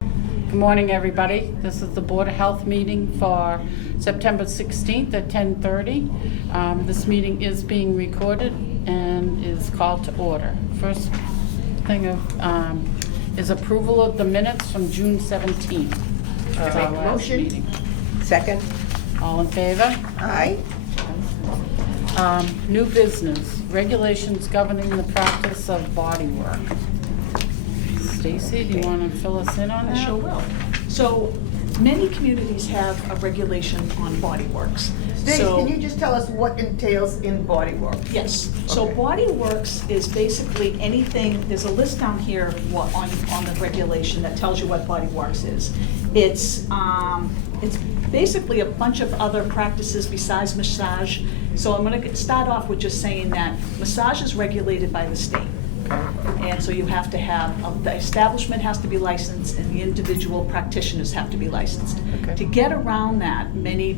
Good morning, everybody. This is the Board of Health meeting for September 16th at 10:30. This meeting is being recorded and is called to order. First thing is approval of the minutes from June 17th. Our last Motion. meeting. Second. All in favor? Aye. New business, regulations governing the practice of body work. Stacy, do you want to fill us in on I that? sure will. So many communities have a regulation on body works. Dave, So- can you just tell us what entails in body work? Yes, so Okay. body works is basically anything, there's a list down here on the regulation that tells you what body works is. It's basically a bunch of other practices besides massage. So I'm gonna start off with just saying that massage is regulated by the state. And so you have to have, the establishment has to be licensed and the individual practitioners have to be licensed. Okay. To get around that, many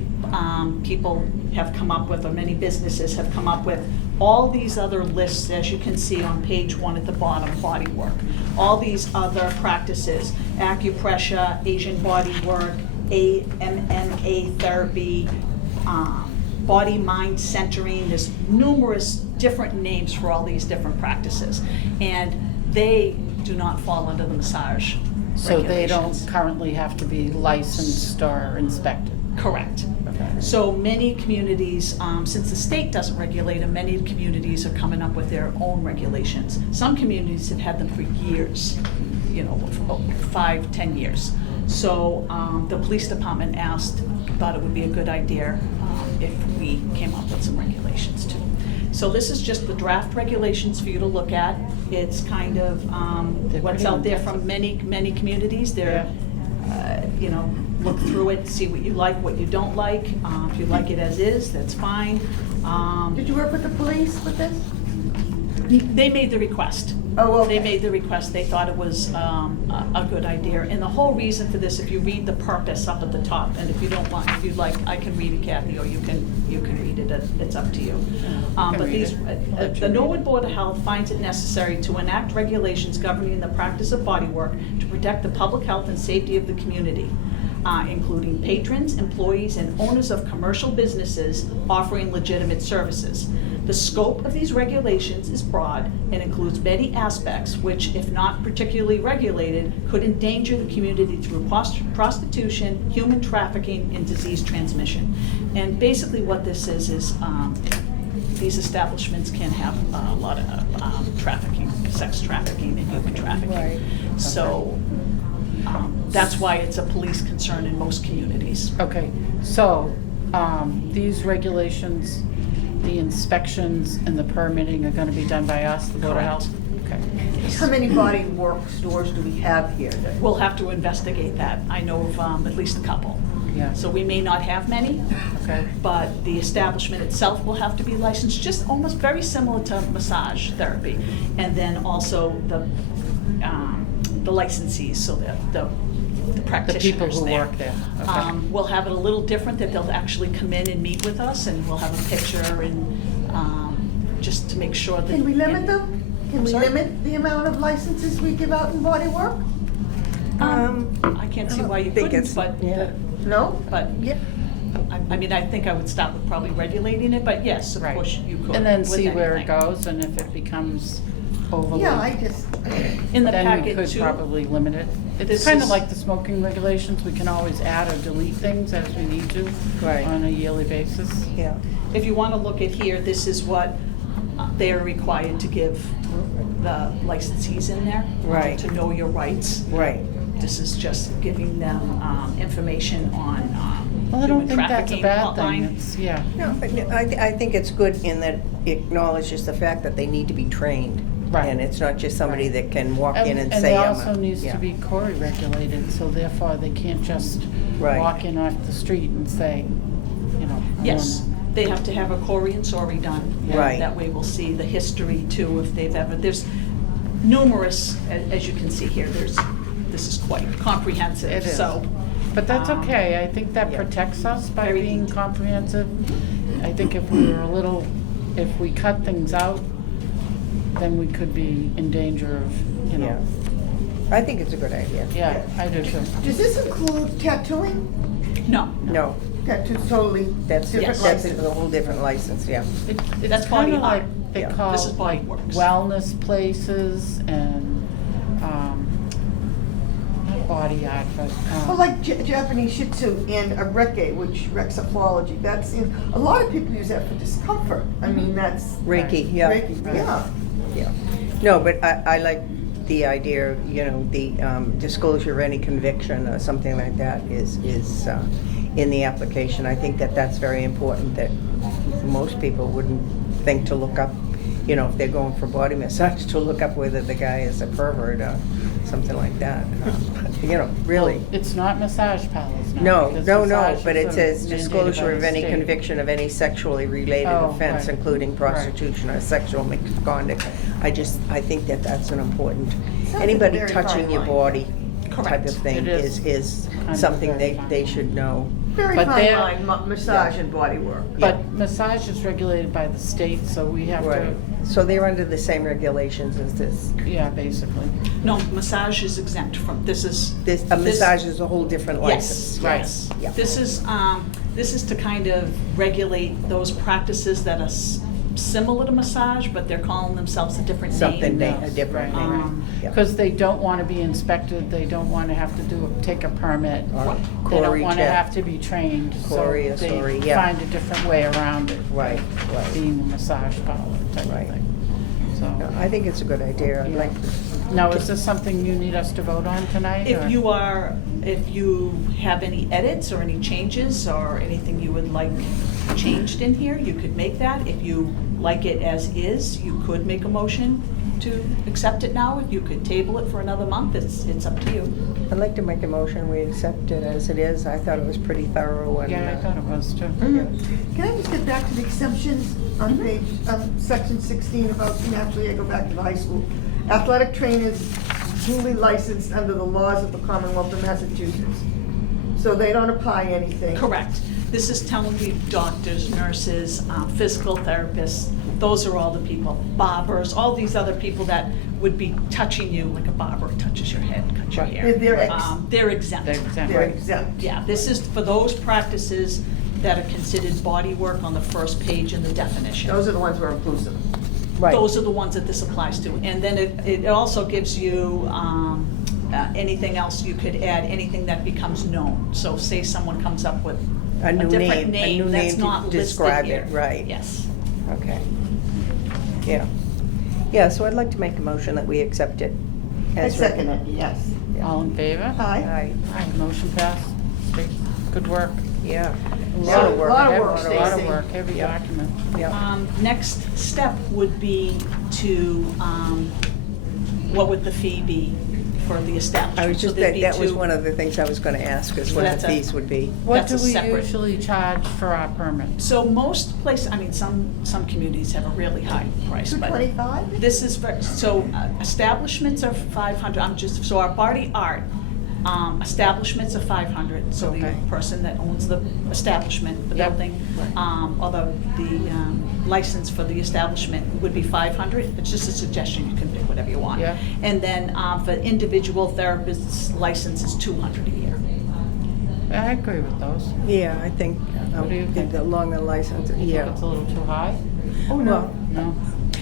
people have come up with, or many businesses have come up with, all these other lists, as you can see on page 1 at the bottom, body work. All these other practices, acupressure, Asian body work, MMA therapy, body mind centering, there's numerous different names for all these different practices. And they do not fall under the massage So they don't regulations. currently have to be licensed or inspected? Correct. Okay. So many communities, since the state doesn't regulate them, many communities are coming up with their own regulations. Some communities have had them for years, for 5, 10 years. So the police department thought it would be a good idea if we came up with some regulations too. So this is just the draft regulations for you to look at. It's kind of They're what's pretty out there intensive. from many communities. They're look through it, see what you like, what you don't like. If you like it as is, that's fine. Did you work with the police with this? They made the request. Oh, okay. They made the request, they thought it was a good idea. And the whole reason for this, if you read the purpose up at the top, and if you don't want, if you'd like, I can read it, Kathy, or you can read it, it's up to you. can But read these, it. I'll let you the read Norwood it. Board of Health finds it necessary to enact regulations governing the practice of body work to protect the public health and safety of the community, including patrons, employees, and owners of commercial businesses offering legitimate services. The scope of these regulations is broad and includes many aspects which, if not particularly regulated, could endanger the community through prostitution, human trafficking, and disease transmission. And basically what this is these establishments can have a lot of trafficking, sex trafficking and human trafficking. Right. So that's why it's a police concern in most communities. Okay, so these regulations, the inspections and the permitting are gonna be done by us, the Board of Health? Okay. How many body work stores do we have here? We'll have to investigate that. I know of at least a couple. Yeah. So we may not have many, Okay. but the establishment itself will have to be licensed, just almost very similar to massage therapy. And then also the licensees, so the The practitioners people who there. work there, okay. We'll have it a little different, that they'll actually come in and meet with us, and we'll have a picture and just to make sure that. Can we limit them? Can we Sorry? limit the amount of licenses we give out in body work? I can't see why you think couldn't, it's- but, No? but, Yeah. I mean, I think I would start with probably regulating it, but yes, of Right. course you could. And then with see where it anything. goes, and if it becomes overly, Yeah, I just, In the then we packet could too. probably limit it. It's This kind of is- like the smoking regulations, we can always add or delete things as we need to Right. on a yearly basis. Yeah. If you want to look at here, this is what they are required to give the licensees in there. Right. To know your rights. Right. This is just giving them information on Well, I don't human think that's a trafficking bad thing, hotline. it's, yeah. No, but I think it's good in that it acknowledges the fact that they need to be trained. Right. And it's not just somebody Right. that can walk in and And say, it I'm also needs yeah. to be Cory regulated, so therefore they can't just Right. walk in off the street and say, I Yes. They have to have a Corey and Sori done. Right. That way we'll see the history too, if they've ever, there's numerous, as you can see here, this is quite comprehensive, It is. so. But that's um, okay, I think that Yeah. protects us by Very being detailed. comprehensive. I think if we were if we cut things out, then we could be in danger of, you Yeah. know. I think it's a good idea. Yeah, I do too. Does this include tattooing? No, No, Tattoo's totally that's, different Yes. that's license. a whole different license, yeah. It's That's body kinda art. like they Yeah. call This is Body like Works. wellness places and, not body art, but, Well, like Japanese Shih Tzu and a Reiki, which Rexaphology, that's in, a lot of people use that for discomfort. I mean, that's Reiki, yeah. Reiki, yeah. Yeah. No, but I like the idea, you know, the disclosure of any conviction or something like that is in the application. I think that that's very important, that most people wouldn't think to look up, you know, if they're going for body massage, to look up whether the guy is a pervert or something like that. You know, really. it's not massage parlors now. No, because no, massage but is it says mandated disclosure by of the any state. conviction of any sexually related Oh, offense, right. including Right. prostitution or sexual misconduct. I think that that's an important, Sounds like a anybody very touching fine your line. body type Correct. of thing It is is kind of something very they fine. should know. Very But fine they're- line, massage and body work. But massage is regulated by the state, so we have Right. to, So they're under the same regulations as this. yeah, basically. no, massage is exempt from, this is. A massage is a whole different license. Yes, Right. yes. Yeah. This is to kind of regulate those practices that are similar to massage, but they're calling themselves a different name. Something Yes, a different right, name. right. Yeah. Because they don't want to be inspected, they don't want to have to take a permit. Or They don't Cory want to check. have to be trained, so Cory or Sori, yeah. they find a different way around it. Right, right. Being a massage parlor type of Right. thing. No, So, I think it's a good idea. I'd Yeah. like, now, is this something you need us to vote on tonight? or- If you have any edits or any changes or anything you would like changed in here, you could make that. If you like it as is, you could make a motion to accept it now. You could table it for another month. It's up to you. I'd like to make a motion, we accept it as it is. I thought it was pretty thorough and. Yeah, I thought it was too. Mhm. Can I just get back to the exemptions on page, section 16 about, actually I go back to the high school. Athletic trainers duly licensed under the laws of the Commonwealth of Massachusetts. So they don't apply anything. Correct. This is telling you doctors, nurses, physical therapists, those are all the people, barbers, all these other people that would be touching you like a barber touches your head, cuts your Right. hair. They're They're exempt. They're exempt. They're exempt. Yeah, this is for those practices that are considered body work on the first page in the definition. Those are the ones who are inclusive. Right. Those are the ones that this applies to. And then it also gives you anything else you could add, anything that becomes known. So say someone comes up with A new different name, a new name that's name not to listed describe here. it, right. Yes. Okay. Yeah. Yeah, so I'd like to make a motion that we accept it. I as second written. it, yes. Yeah. All in favor? Aye. Aye, motion passed. Good work. Yeah. A lot of work. Heavy- A lot of A lot of Stacy. work, heavy Yeah. document. Yeah. Next step would be to, what would the fee be for the establishment? I was So just, there'd be that was two- one of the things I was gonna ask, is what That's the a- fees would be. What That's do a we separate- usually charge for our permits? So most places, I mean, some communities have a really high price, but 225? this is, so establishments are 500, so our body art, establishments are 500. So the Okay. person that owns the establishment, the Yep. building, or the license for the establishment would be 500. It's just a suggestion, you can pick whatever you want. Yeah. And then for individual therapists, license is 200 a year. I agree with those. Yeah, I think, What do you think? along the license, You think yeah. it's a little too high? Oh, no. No?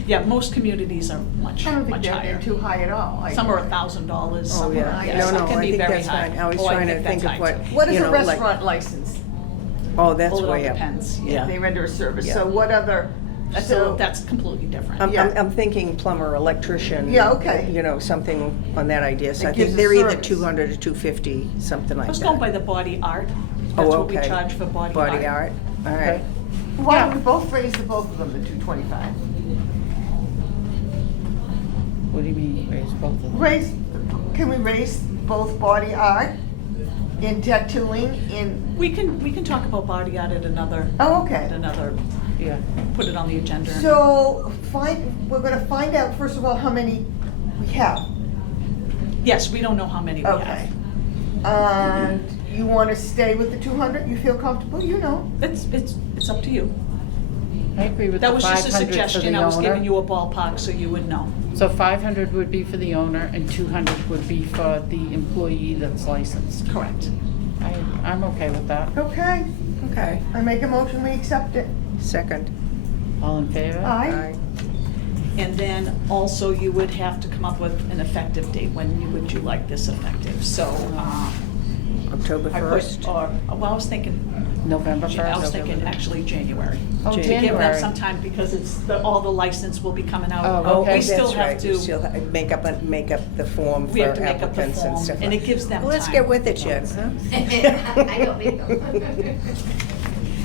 Yeah, most communities are much, I don't think much they're higher. too high at all. Some are $1,000, Oh, some yeah. are, yeah, yes, some No, it no, can I be think very that's high. fine. I was Oh, trying to that's think of high, what. too. What is you a know, like- restaurant license? Oh, that's Well, it all way up. depends, Yeah. yeah. They render a service, Yeah. so what other? so- That's completely different. Yeah. I'm thinking plumber, electrician. Yeah, okay. You know, something on that idea. So That I think gives a they're either service. 200 or 250, something like that. Let's go by the body art. Oh, That's what we okay. charge for body art. Body art, all Okay. right. Why don't Yeah. we both raise the both of them to 225? What do you mean, raise both of them? Can we raise both body art in tattooing, in, We can talk about body art at another, oh, okay. Yeah. put it on the agenda. So, we're gonna find out, first of all, how many we have. Yes, we don't know how many we have. Okay. And you wanna stay with the 200? You feel comfortable? You know. It's up to you. I agree with That the was just a 500 for suggestion, the I was giving owner. you a ballpark so you would know. So 500 would be for the owner and 200 would be for the employee that's licensed. Correct. I'm okay with that. Okay, Okay, I make a motion, we accept it. second. All in favor? Aye. And then also you would have to come up with an effective date. When would you like this effective? So, October I put, 1st. well, I was thinking, November 1st? I was thinking actually January. Oh, To give them January. some time because all the license will be coming out. Oh, okay. We still That's have right. We still to, make up the form we for have to make up the applicants and form stuff. and it gives them time. Well, let's get with it, Jen, huh? I don't make them.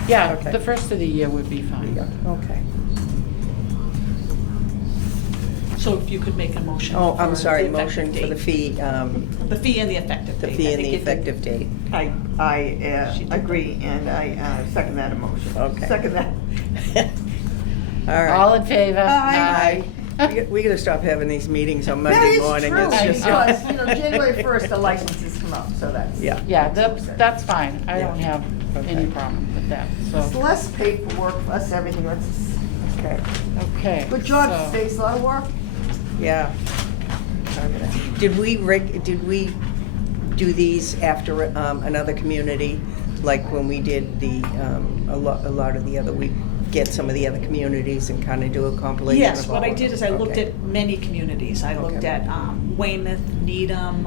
Yeah, Okay. the first of the year would be fine. Okay. So if you could make a motion. Oh, I'm for sorry, the effective motion for the date. fee, The fee and the effective the date. fee I and the think you did. effective date. I She did. agree, and I second that emotion. Okay. Second that. All right. All in favor? Aye. We gotta stop having these meetings on That Monday is morning. true, It's just- because, January 1st, the licenses come up, so that's. Yeah. Yeah, that's fine. I Yeah. don't have any Okay. problem with that, It's so, less paperwork, less everything, Okay, okay. good job, so- Stace, a lot of work. yeah. Did we do these after another community, like when we did a lot of the other, we get some of the other communities and kind of do a compilation of all Yes, what I of did them? is I looked Okay. at many communities. I looked Okay. at Weymouth, Needham,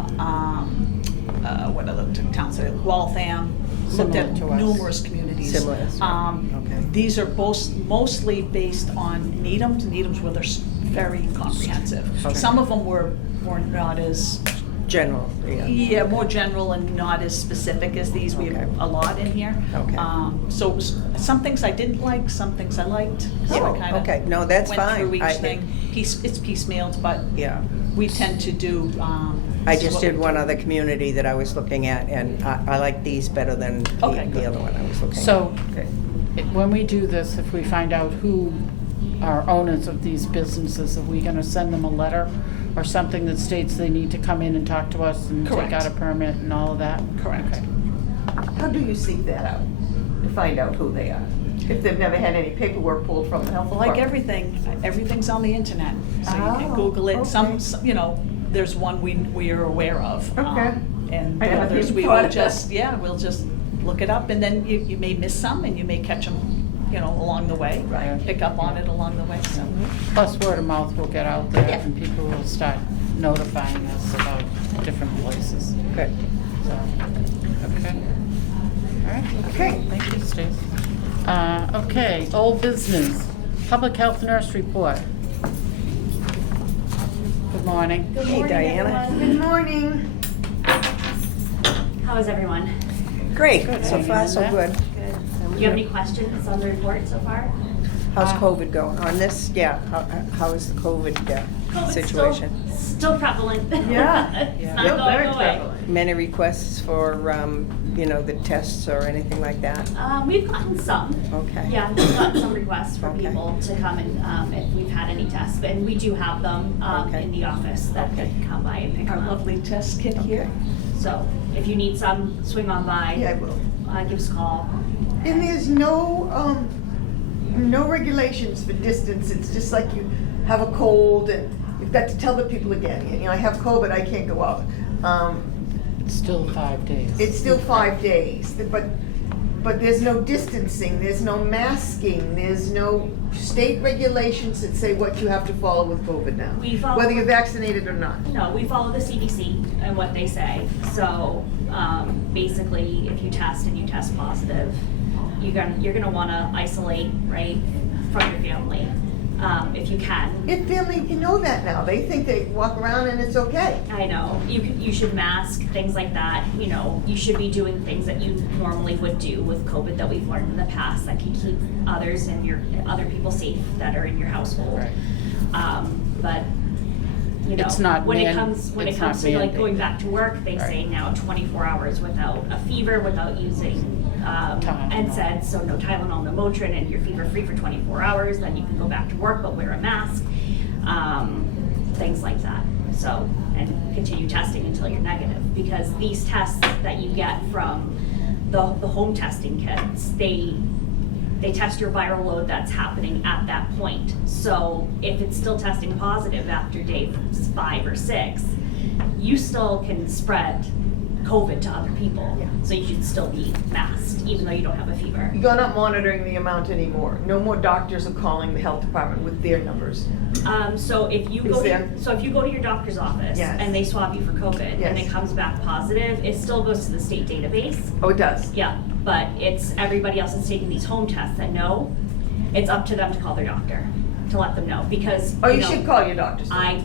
what other towns, Waltham. Looked Similar at to us. numerous communities. Similar, okay. These are mostly based on Needham's. Needham's were very comprehensive. Okay. Some of them were not as, General, yeah. more general and not as specific as these. We have Okay. a lot in here. Okay. So some things I didn't like, some things I liked. So I Oh, kinda okay. No, that's went fine. through each I- thing. It's piecemealed, but Yeah. we tend to do. I this is just what we did one do. other community that I was looking at, and I like these better than Okay, the good. other one I was looking at. So, Okay. when we do this, if we find out who are owners of these businesses, are we gonna send them a letter or something that states they need to come in and talk to us and take Correct. out a permit and all of that? Correct. Okay. How do you seek that out, to find out who they are? If they've never had any paperwork pulled from the health Like department? everything's on the internet, so you can Oh, Google it. Some, okay. there's one we are aware of. Okay. And I the haven't others, even we thought will of that. just, we'll just look it up, and then you may miss some, and you may catch them, along the way. Right. Pick up on it along the way, so. Plus word of mouth will get out there Yeah. and people will start notifying us about different places. Good. So, okay. All right. Okay. Thank you, Stace. Okay, old business, public health nurse report. Good morning. Good Hey, morning, Diana. everyone. Good morning. How is everyone? Great, Good. so Hanging far in so there. good. Good. Do you have any questions on the report so far? How's COVID going on this? Yeah, how is the COVID COVID's situation? Still prevalent. Yeah. It's Yeah. not Still very going away. prevalent. Many requests for, the tests or anything like that? We've gotten some. Okay. Yeah, we've gotten some requests for Okay. people to come and, if we've had any tests, and we do have them, Okay. in the office that they Okay. can come by and pick Our them up. lovely test kit here. Okay. So if you need some, swing on by. Yeah, I will. Give us a call. And there's no regulations for distance, it's just like you have a cold and you've got to tell the people again, I have COVID, I can't go out. It's still 5 days. It's still 5 days, but there's no distancing, there's no masking, there's no state regulations that say what you have to follow with COVID now. We follow- Whether you're vaccinated or not. No, we follow the CDC and what they say. So, basically, if you test and you test positive, you're gonna wanna isolate, right, from your family, if you can. If family can know that now, they think they walk around and it's okay. I know, you should mask, things like that, you should be doing things that you normally would do with COVID that we've learned in the past that can keep others and other people safe that are in your household. Right. But, you know, It's not when it man- comes it's to not like mandated. going back to work, they Right. say now 24 hours without a fever, without using Tylenol. NSAIDs, so no Tylenol, no Motrin, and you're fever free for 24 hours, then you can go back to work but wear a mask, things like that. So, and continue testing until you're negative, because these tests that you get from the home testing kits, they test your viral load that's happening at that point. So if it's still testing positive after day 5 or 6, you still can spread COVID to other people. Yeah. So you should still be masked, even though you don't have a fever. You're not monitoring the amount anymore. No more doctors are calling the health department with their numbers. So if you Is go there- to your doctor's office Yes. and they swab you for COVID and Yes. it comes back positive, it still goes to the state database. Oh, it does? Yeah, but it's everybody else that's taking these home tests that know, it's up to them to call their doctor, to let them know, because, Oh, you know, should call your doctors. I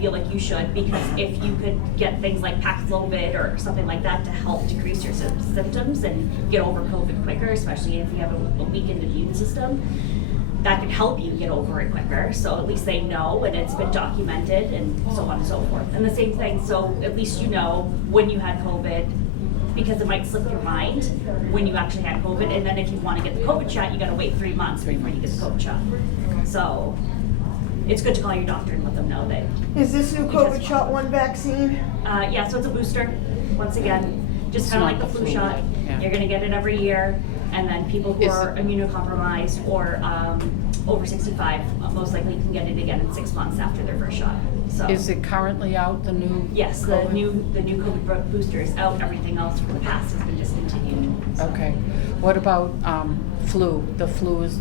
feel like you should, because if you could get things like Paxlovid or something like that to help decrease your symptoms and get over COVID quicker, especially if you have a weakened immune system, that could help you get over it quicker, so at least they know and it's been documented and so on and so forth. And the same thing, so at least you know when you had COVID, because it might slip your mind when you actually had COVID, and then if you want to get the COVID shot, you gotta wait 3 months before you get the COVID shot. So, it's good to call your doctor and let them know that, Is this new Because- COVID shot one vaccine? yeah, so it's a booster, once again, just It's kinda not like the the flu flu, shot. yeah. You're gonna get it every year, and then people who Is- are immunocompromised or, over 65, most likely can get it again in 6 months after their first shot, so. Is it currently out, the new? Yes, the COVID? new COVID booster is out, everything else from the past has been discontinued. So. Okay. What about flu? The flu is,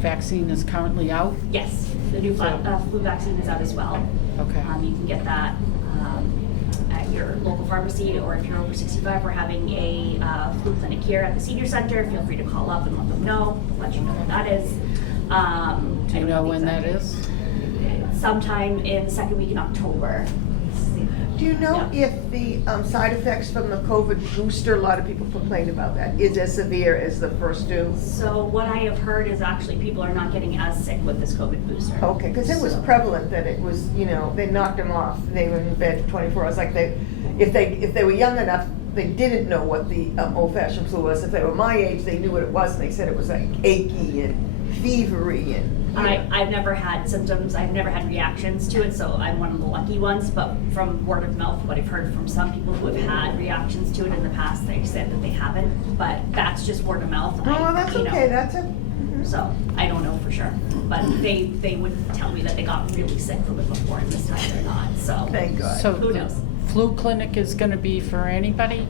vaccine is currently out? Yes, the new flu vaccine is out as well. Okay. You can get that at your local pharmacy, or if you're over 65, we're having a flu clinic here at the senior center. Feel free to call up and let them know, let you know what that is. Do you know when that is? Sometime in the second week in October. Do you know Yeah. if the side effects from the COVID booster, a lot of people complained about that, is as severe as the first two? So what I have heard is actually people are not getting as sick with this COVID booster. Okay, because it was So- prevalent that it was, you know, they knocked them off. They were in bed 24 hours. Like if they were young enough, they didn't know what the old-fashioned flu was. If they were my age, they knew what it was, and they said it was like achy and fevery and. you know. I've never had symptoms, I've never had reactions to it, so I'm one of the lucky ones, but from word of mouth, what I've heard from some people who have had reactions to it in the past, they said that they haven't, but that's just word of mouth. Oh, well, that's you know, okay. That's a. So, I don't know for sure, but they would tell me that they got really sick from it before, and this time they're not, so. Thank God. So Who the knows? flu clinic is gonna be for anybody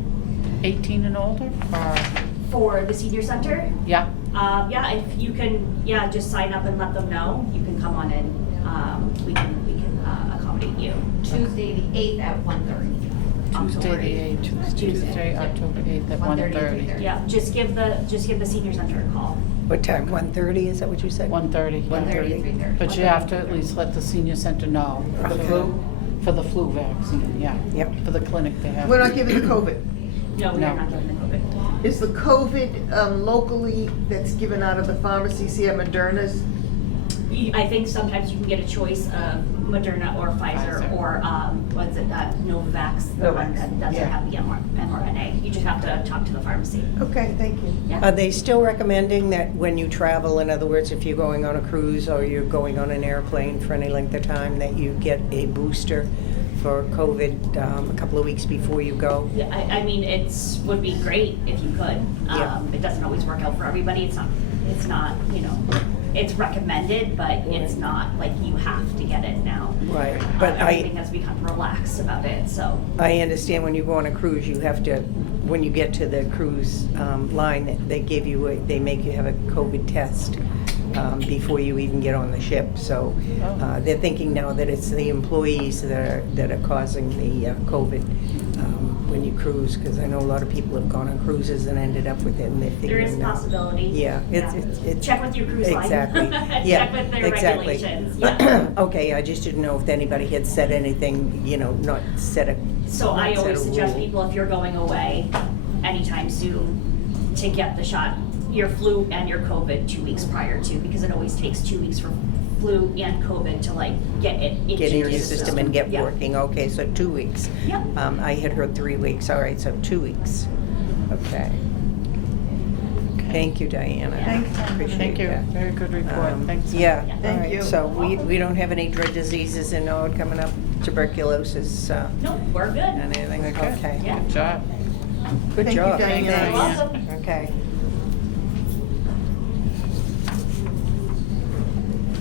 18 and older, or, For the senior center, yeah? yeah, if you can, yeah, just sign up and let them know, you can come on in, we can accommodate you. Tuesday, the 8th at 1:30. Tuesday the 8th, Tuesday, October 8th at 1:30 to 1:30. 3:30. Yeah, just give the senior center a call. What time, 1:30, is that what you said? 1:30. 1:30 to 3:30. But you have to at least let the senior center know. For the flu? For the flu vaccine, yeah. Yep. For the clinic they have. We're not giving the COVID. No, we No. are not giving the COVID. Is the COVID locally that's given out of the pharmacy, see Moderna's? I think sometimes you can get a choice of Moderna or Pfizer Pfizer. or, what's it, Novavax, the one Novavax, that doesn't yeah. have the mRNA. You just have to talk to the pharmacy. Okay, thank you. Yeah. Are they still recommending that when you travel, in other words, if you're going on a cruise or you're going on an airplane for any length of time, that you get a booster for COVID a couple of weeks before you go? Yeah, I mean, would be great if you could. Yeah. It doesn't always work out for everybody. It's not, you know, it's recommended, but it's not like you have to get it now. Right, but Everything has become relaxed about it, so. I understand when you go on a cruise, you have to, when you get to the cruise line, they give you, they make you have a COVID test before you even get on the ship. So they're thinking now that it's the employees that are causing the COVID when you cruise, because I know a lot of people have gone on cruises and ended up with it, and they're There is figuring a out. possibility. Yeah, it's. Check with your cruise line. Exactly, yeah, Check with their exactly. regulations, yeah. Okay, I just didn't know if anybody had said anything, you know, not set a. So I not set always a suggest rule. people, if you're going away anytime soon, to get the shot, your flu and your COVID 2 weeks prior to, because it always takes 2 weeks for flu and COVID to like get it into Get into the your system and get Yeah. working, okay, so 2 weeks. Yep. I had heard 3 weeks, all right, so 2 weeks. Okay. Thank you, Diana. Thanks. Appreciate Thank you, that. very good report, thanks. Yeah, all Thank right, you. so we don't have any dread diseases in Ord coming up, tuberculosis, Nope, we're good. and anything, Okay. okay. Yeah. Good job. Good Thank you, job. Diana. You're Thanks. welcome. Okay.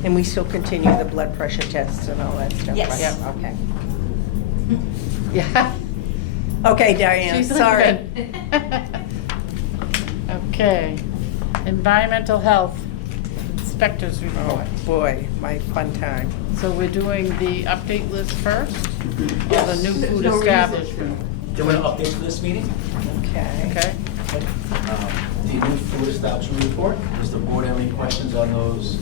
And we still continue the blood pressure tests and all that stuff, right? Yes. Yep. Okay. Yeah. Okay, Diane, She's sorry. leaving. Okay, environmental health, inspectors Oh, report. boy, my fun time. So we're doing the update list first? Or the new There's food no reason. establishment? Do you want an update for this meeting? Okay. Okay, The new food establishment report, does the board have any questions on those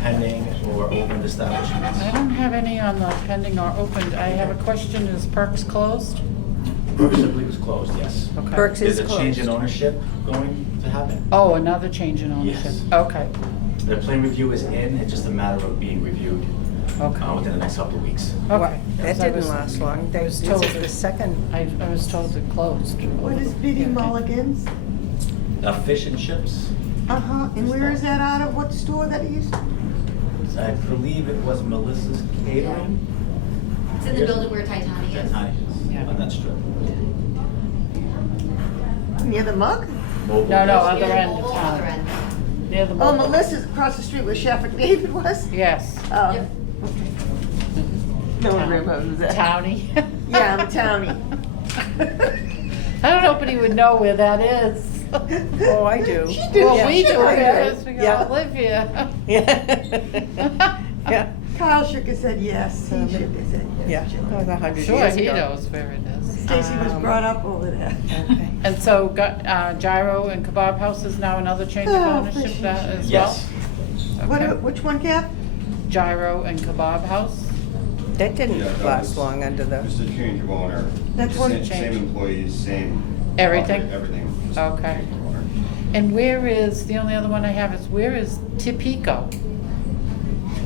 pending or open establishments? I don't have any on the pending or opened. I have a question, is Perks closed? Perks, I believe, is closed, yes. Okay. Perks is There's a change in closed. ownership going to happen. Oh, another change in ownership? Yes. Okay, The plan review is in, it's just a matter of being reviewed okay. within the next couple of weeks. Okay. That So I didn't was- last long. I was This told is the it- second. I was told it closed. What is Biddy Okay. Mulligan's? Fish and chips, Uh-huh, and where is that out of, what store that is? I believe it was Melissa's Catering. It's in the building where Titanic is. Yeah. On that strip. Near the mug? Mobile. No, no, yes. other Near end of Mobile, town. other end. Near the Oh, mobile. Melissa's across the street where Shaffer David was? Yes. Oh. Yep. No one Town- remembers that. Townie. Yeah, I'm a townie. I don't know if anybody would know where that is. Oh, I do. She do. Well, Yeah, we she do, would. because we Yeah. all live here. Yeah. Yeah. Kyle shook his head yes, he shook his head Yeah, yes. that was 100 Sure, years he ago. knows where it is. Stacy was brought up over there. Okay. And so, Gyro and Kebab House is now another change of Oh, ownership fishy. that as well? Yes. Okay. Which one, Cap? Gyro and Kebab House? That didn't Yeah, that last was long under the, Just a change of owner. That's one Same- change. Same employees, same. Everything? Everything. just Okay. change of owner. And where is, the only other one I have is, where is Tipico?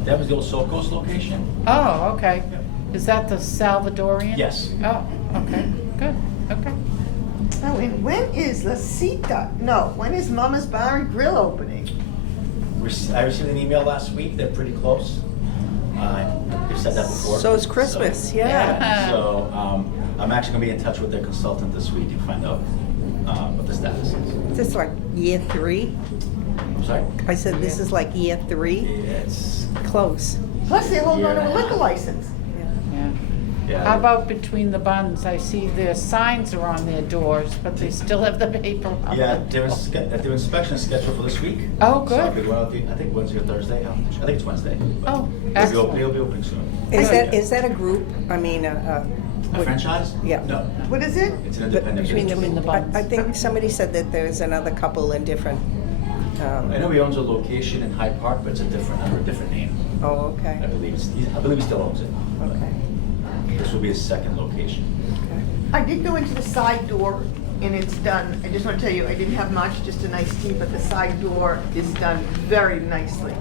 That was the old Soul Coast location? Oh, okay. Is that the Salvadorian? Yes. Oh, okay, good, okay. Oh, and when is La Cita? No, when is Mama's Bar and Grill opening? I received an email last week, they're pretty close. You've said that before. so it's Christmas, yeah. Yeah. So, I'm actually gonna be in touch with their consultant this week to find out, what the status is. This is like year 3. I'm sorry? I said this is like year 3. It's, Close. Plus they're holding on to a Yeah. liquor license. Yeah. yeah. How about between the buns? I see their signs are on their doors, but they still have the paper on Yeah, them. their inspection is scheduled for this week. Oh, So I'll good. be going out I think Wednesday or Thursday, I think it's Wednesday. but Oh, They'll excellent. be opening soon. Is that a group? I mean, A franchise? Yeah. No, What is it? it's an but independent between business. Between the buns. I think somebody said that there's another couple in different, I know he owns a location in Hyde Park, but it's under a different name. oh, I okay, believe he still owns it. but okay. This will be his second location. I did go into the side door and it's done. I just want to tell you, I didn't have much, just a nice tea, but the side door is done very nicely.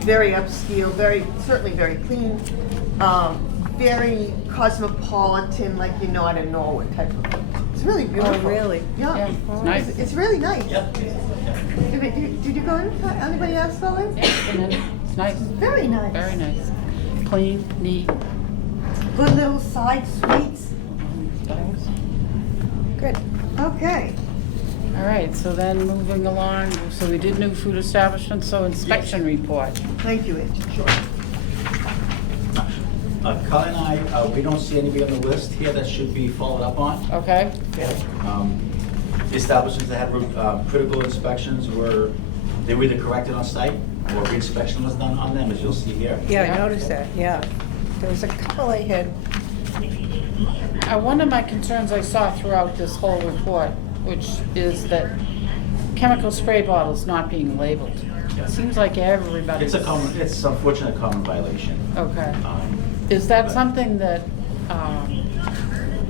Very upscale, certainly very clean, very cosmopolitan, like you know out of Norwood type of. It's really beautiful. really? Yeah. Yeah, it's nice. It's really nice. Yep. Did you go in? Anybody else go in? Yeah, and it's nice, Very nice. very nice. Clean, neat. Good little side suites. Good. Okay. All right, so then moving along, so we did new food establishments, so inspection report. Thank you, Angie. Sure. Kyle and I, we don't see anybody on the list here that should be followed up on. Okay? The establishments that had critical inspections they were either corrected on site or re-inspection was done on them, as you'll see here. Yeah, Yeah. I noticed that, yeah. There was a couple I had, One of my concerns I saw throughout this whole report, which is that chemical spray bottles not being labeled. It seems like everybody's. It's unfortunately a common violation. Okay. Um, Is that but- something that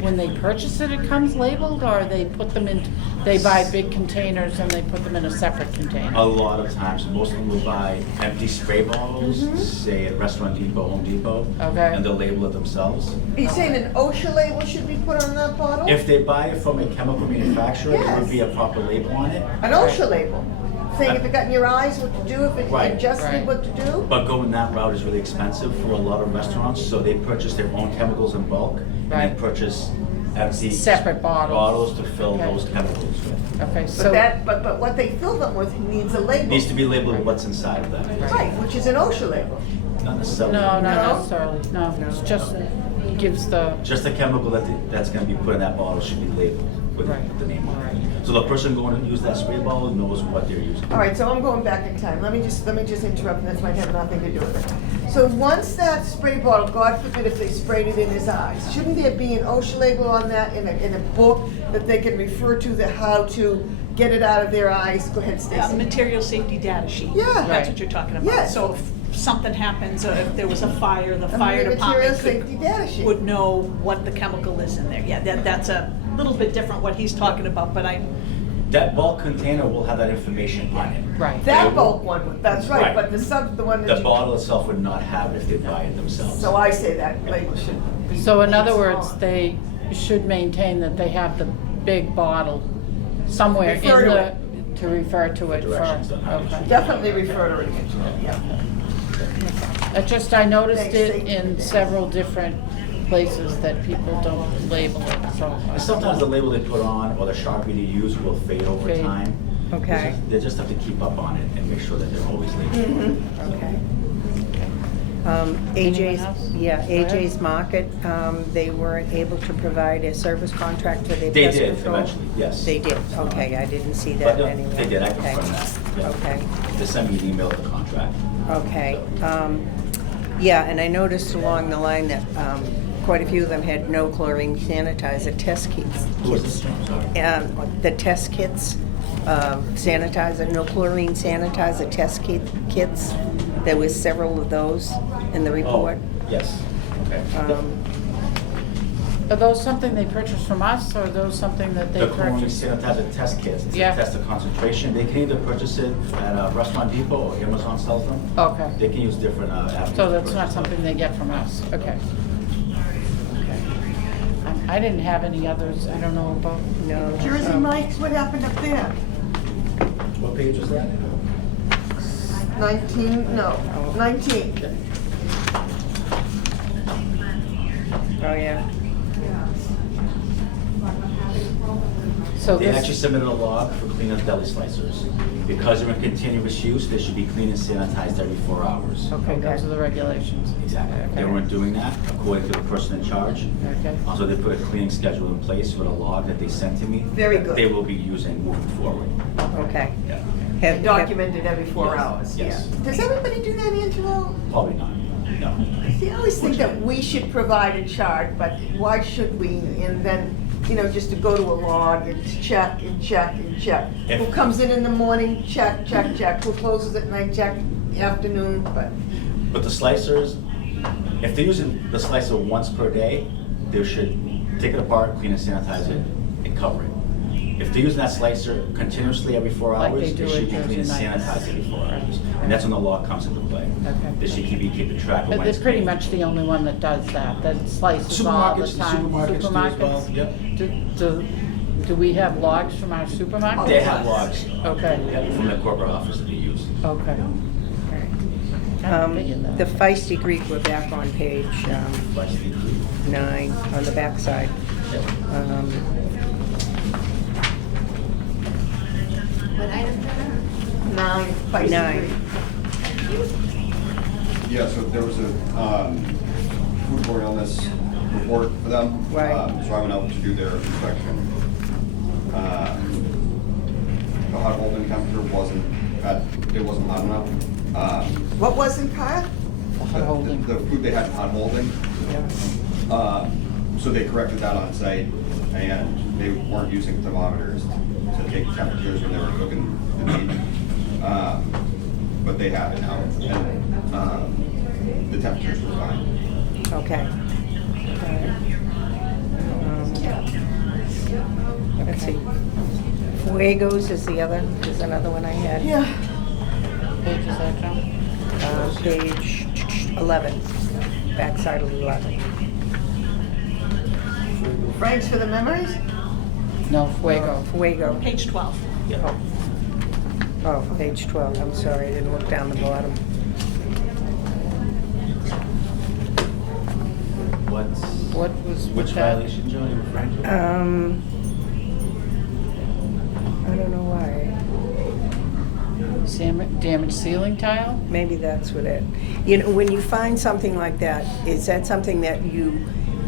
when they purchase it, it comes labeled, or they put them in, they buy big containers and they put them in a separate container? A lot of times, most of them will buy empty spray bottles, say at Restaurant Depot, Home Depot. Okay. And they'll label it themselves. Are you saying an OSHA label should be put on that bottle? If they buy it from a chemical manufacturer, there Yes. would be a proper label on it. An OSHA label, saying if it got in your eyes, what to do, if it Right. adjusted, Right. what to do? But going that route is really expensive for a lot of restaurants, so they purchase their own chemicals in bulk and Right. then purchase empty Separate bottles. to fill Okay. those chemicals with. Okay, But so, that, but what they fill them with needs a label. Needs to be labeled what's inside of that. Right, which is an OSHA label. Not necessarily. no, not No? necessarily, no, it's just gives the, Just the chemical that's gonna be put in that bottle should be labeled with Right. the name on Right. it. So the person going to use that spray bottle knows what they're using. All right, so I'm going back in time. Let me just interrupt, and this might have nothing to do with it. So once that spray bottle, God forbid if they sprayed it in his eyes, shouldn't there be an OSHA label on that in a book that they can refer to the how to get it out of their eyes? Go ahead, Yeah, Stacy. material safety data sheet. Yeah. That's Right. what you're talking about. Yes. So if something happens, if there was a fire, the A fire material department safety data sheet. would know what the chemical is in there. Yeah, that's a little bit different what he's talking about, but That bulk container will have that information on it. right. That bulk one, that's right, Right. but the one that The you. bottle itself would not have it if they buy it themselves. So I say that label should be. So in other made words, small. they should maintain that they have the big bottle somewhere in Refer to the, it. to refer to it for, Directions on how to okay. Definitely refer to it, yeah. I noticed Thanks, it safety. in several different places that people don't label it, so. And sometimes the label they put on or the Sharpie they use will fade over Fade. time. Okay. They just have to keep up on it and make sure that they're always labeled. Okay. Anyone AJ's, else? yeah, Go ahead. AJ's Market, they weren't able to provide a service contract for their They pest did control? eventually, yes. They did, okay, I didn't see But that no, anywhere. they did, I Okay. confirmed that. Yeah. Okay. They sent me an email with the contract. Okay, yeah, and I noticed along the line that quite a few of them had no chlorine sanitizer test kits. Who was this? Sorry. The test kits, sanitizer, no chlorine sanitizer test kits. There was several of those in the report. Oh, yes, okay. Um, Are those something they purchase from us, or are those something that they The chlorine purchase? sanitizer test kits, to Yeah. test the concentration, they can either purchase it at Restaurant Depot or Amazon sells them. Okay, They can use different avenues. so to that's not purchase something they get from us, okay. Okay. I didn't have any others, I don't know about. No. Jersey Mike's, what happened up there? it. What page is that? 19. Oh, yeah. So They actually this, submitted a log for clean and deli slicers. Because they're in continuous use, they should be clean and sanitized every 4 hours. okay, those are the regulations. Exactly. They Okay. weren't doing that according to the person in charge. Okay. Also, they put a cleaning schedule in place with a log that they sent to me. Very that good. They will be using moving forward. Okay. Yeah. And documented every 4 Yes, hours, yeah. yes. Does everybody do that, Angelo? Probably not, no. See, I always think that we should provide a chart, but why should we? And then, just to go to a log and check and check and check. If- Who comes in the morning, check, check, check. Who closes at night, check, afternoon, but, But the slicers, if they're using the slicer once per day, they should take it apart, clean and sanitize it, and cover it. If they're using that slicer continuously every 4 Like they hours, do they should at be clean and Jersey Mike's. sanitized every 4 hours. And that's when the law comes into play. Okay. They should be keeping track of But when they're it's pretty clean. much the only one that does that slices all the Supermarkets, time. supermarkets do as well, yep. Do we have logs from our supermarkets? They have logs. Okay. Yeah, from the corporate office that they use. Okay. The Feisty Greek, we're back on page Like, 9, on the backside. What item? 9, Feisty 9. Creek. Yeah, so there was a foodborne illness report for them. Right. So I went out to do their inspection. The hot holding temperature wasn't hot enough. What wasn't hot? Hot holding. The food they had hot holding. So they corrected that on site, and they weren't using thermometers to take temperatures when they were cooking the meat. But they have it now, and the temperatures were fine. Okay. Let's see. Fuegos is another one I had. Yeah. Page is that, Joan? Page 11, backside of 11. Thanks for the memories? No, Fuego. Fuego. Page 12. Oh, page 12, I'm sorry, I didn't look down the bottom. What was Which with that? violation, Joe, are you referring to? I don't know why. Damaged ceiling tile? Maybe that's what it, when you find something like that, is that something that you,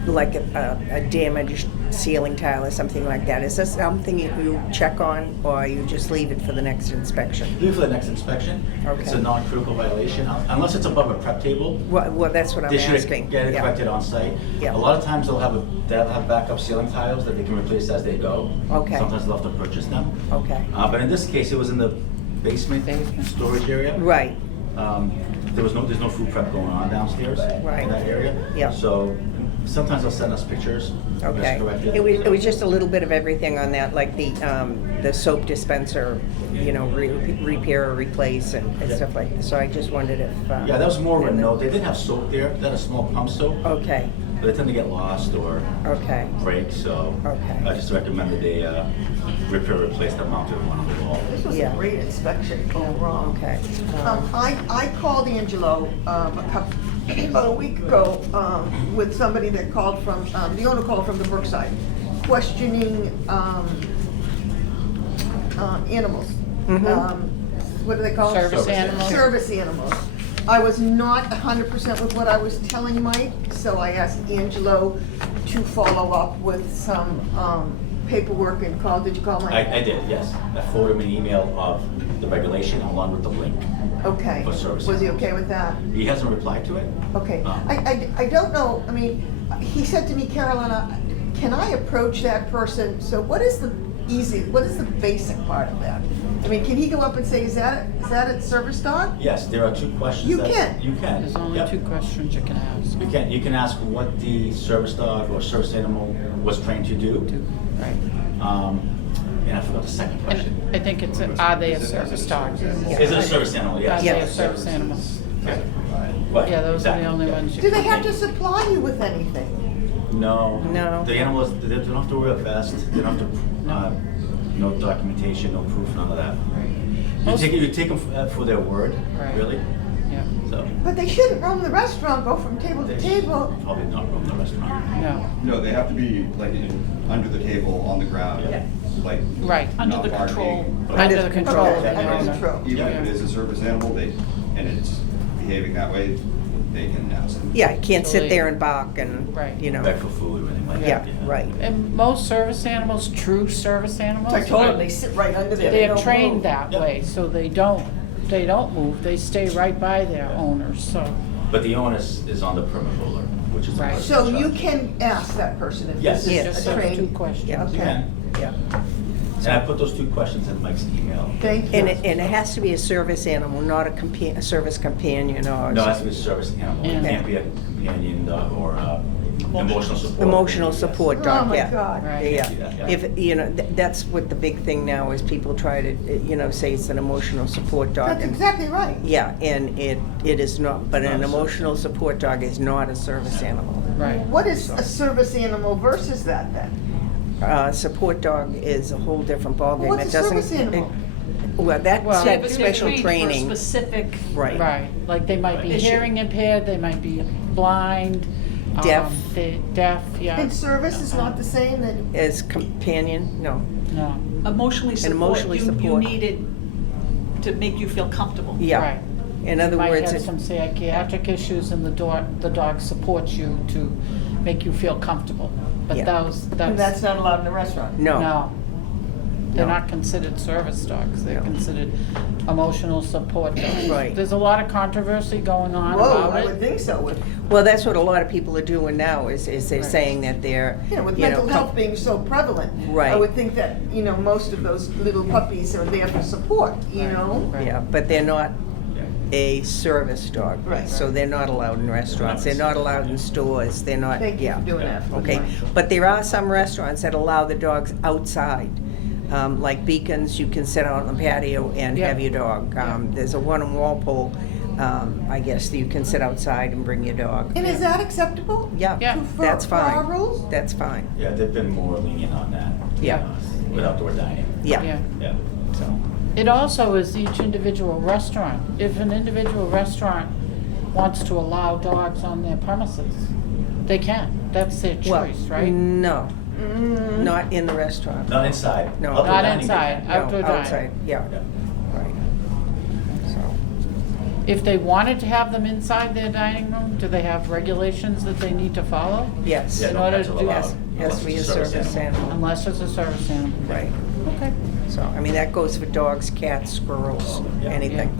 like a damaged ceiling tile or something like that, is this something you check on, or you just leave it for the next inspection? Leave it for the next inspection. It's a Okay. non-critical violation, unless it's above a prep table. Well, that's what I'm They should asking. get it Yeah. corrected on site. Yeah. A lot of times they'll have backup ceiling tiles that they can replace as they go. Okay. Sometimes they'll have to purchase them. Okay, But in this case, it was in the basement storage area. right, There's no food prep going on downstairs Right. in that area. Yeah. So sometimes they'll send us pictures. We'll just okay. correct It was just a little bit of everything on that, like the soap dispenser, repair or replace and Yeah. stuff like that, so I just wondered if. Yeah, that was more of a note. They did have soap there. They had a small pump soap, Okay, but they tend to get lost or okay, break. So Okay. I just recommended they repair or replace the mounted one on the wall. This was Yeah. a great inspection overall. okay. I called Angelo about a week ago with somebody that called from, the owner called from the Brookside, questioning animals. Mhm. What do they call it? Service animals? Service animals. I was not 100% with what I was telling Mike, so I asked Angelo to follow up with some paperwork and call. Did you call Mike? I did, yes. I forwarded him an email of the regulation along with the link. Okay. For service Was he animals. okay with that? He hasn't replied to it. Okay, Oh. I don't know, I mean, he said to me, Carolina, can I approach that person? So what is the basic part of that? I mean, can he go up and say, is that a service dog? Yes, there are 2 questions. You that- can. You can. There's only Yep. 2 questions you can ask. You can ask what the service dog or service animal was trained to do. Right. And I forgot the second question. And I think it's, are they a service dog? Is it a service animal? Are Yes. they a Yes. service animal? Okay. Right, Yeah, those are the exactly, only yeah. ones you Do can they have to take. supply you with anything? No. No. The animals, they don't have to wear a vest, they don't have to, no documentation, no proof, none of that. Most- You take them for their word, Right. really, Yeah, so. But they shouldn't roam the restaurant, go from table to They table. should Probably not roam the restaurant. no, No, they have to be like under the table, on the ground, Yeah. like. right. Under not the control. barking. Under the control of Okay, the under owner. control. Even if Yeah. it is a service animal, and it's behaving that way, they can ask them. Yeah, you can't sit there and bark and, Right. Beg for food or anything like Yeah, that. right. And most service animals, true service animals. I told them, they sit right under there. They're don't trained move. that Yeah. way, so they don't move, they stay right by their owners, so. But the onus is on the permit holder, which is the Right. person So in you charge. can ask that person if Yes. this Yes. is Just a those 2 trained. questions. Yeah. You Okay. can. Yeah. And I put those 2 questions in Mike's email. Thank you. And it has to be a service animal, not a service companion or. No, it has to be a service animal. It And- can't be a companion dog or emotional support. Emotional support Oh, dog, my yeah. God. Right. Yeah, Yeah. if, that's what the big thing now is, people try to, say it's an emotional support dog. That's and- exactly right. Yeah, and it is not, but Not an a service emotional support dog is not a service animal. Right. What is a service animal versus that then? Support dog is a whole different ballgame. What's It a doesn't- service animal? Well, that's Well- They're that special trained for training, specific. right. Right, like they might be Issue. hearing impaired, they might be blind. Deaf. Deaf, yeah. And service is not the same that, As companion, no, No, Emotionally support. emotionally You support. need it to make you feel comfortable. yeah. right. In other Might words, have it- some psychiatric issues and the dog supports you to make you feel comfortable. But Yeah. and that's not allowed in the restaurant. no. No. They're No. not considered service dogs, they're No. considered emotional support dogs. Right. There's a lot of controversy going on Whoa, about I it. would think so with, Well, that's what a lot of people are doing now, is they're Right. saying that they're, with you know, mental health being so prevalent. I Right. would think that, most of those little puppies are there for support, Right, know? right. yeah, but they're not, a service dog. Right. So they're not allowed in restaurants, they're not allowed in stores, they're not, Thank you yeah. for doing that. Okay, but there are some restaurants that allow the dogs outside. Like Beacons, you can sit out on the patio and Yeah. have your dog. There's a one in Walpole, I guess, you can sit outside and bring your dog. And is that acceptable? Yeah, Yeah. that's For our fine. rules? That's fine, Yeah, they've been more lenient on that. to be Yeah. honest, with outdoor dining. yeah. Yeah. So, It also is each individual restaurant. If an individual restaurant wants to allow dogs on their premises, they can. That's their well, choice, right? No, Mm, not in the restaurant. Not inside. No. Outdoor Not dining, they inside, can. outdoor No, dining. outside, yeah, Yeah. right. So, If they wanted to have them inside their dining room, do they have regulations that they need to follow? yes, Yeah, In no, order that's to do- allowed. yes, has to be a Unless it's service animal. Unless it's a service animal. Right. Okay. So, I mean, that goes for dogs, cats, squirrels, Yeah. anything,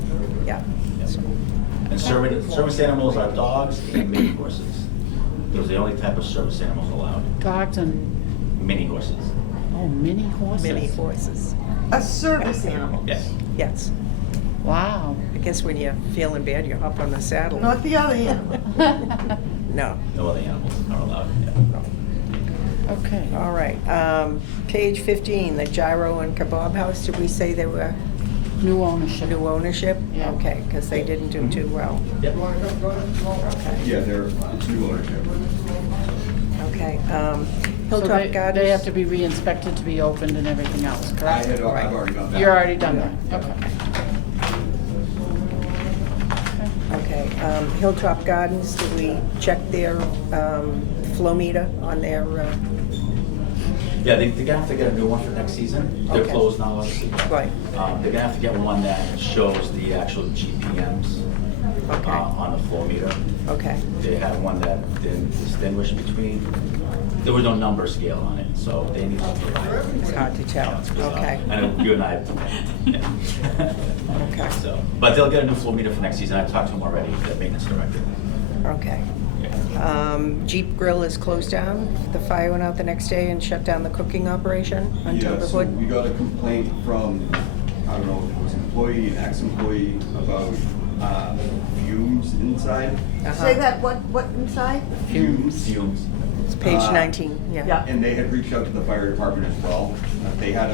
yeah. So, And service animals are dogs and mini horses. Those are the only type of service animals allowed. Dogs and, Mini horses. oh, mini horses. mini horses, A service animal, Yes. yes. Wow. I guess when you're feeling bad, you hop on the saddle. not the other animal. No, No other animals are allowed. Yeah. no. Okay. All right, page 15, the Gyro and Kebab House, did we say they were New ownership. new ownership? Yeah. Okay, because they didn't do too well. Yep. Yeah, it's new ownership. Okay, So Hilltop Gardens. they have to be re-inspected to be opened and everything else, correct? I've already done that. You're already done that, okay. Okay, Hilltop Gardens, did we check their flow meter on their, Yeah, they're gonna have to get a new one for next season. They're Okay. closed now, obviously. right, They're gonna have to get one that shows the actual GPMs Okay. on the flow meter. okay, They had one that didn't distinguish between, there was no number scale on it, so they need to provide. it's hard to tell, It's bizarre. okay, I know you and I. Okay. So, but they'll get a new flow meter for next season. I talked to them already, the maintenance director. okay. Yeah. Jeep Grill is closed down, the fire went out the next day and shut down the cooking operation on Yeah, Timber so Hood? we got a complaint from, I don't know if it was an employee, an ex-employee, about fumes inside. Say that, what inside? Fumes. It's page Uh, 19, yeah. Yeah. And they had reached out to the fire department as well. They had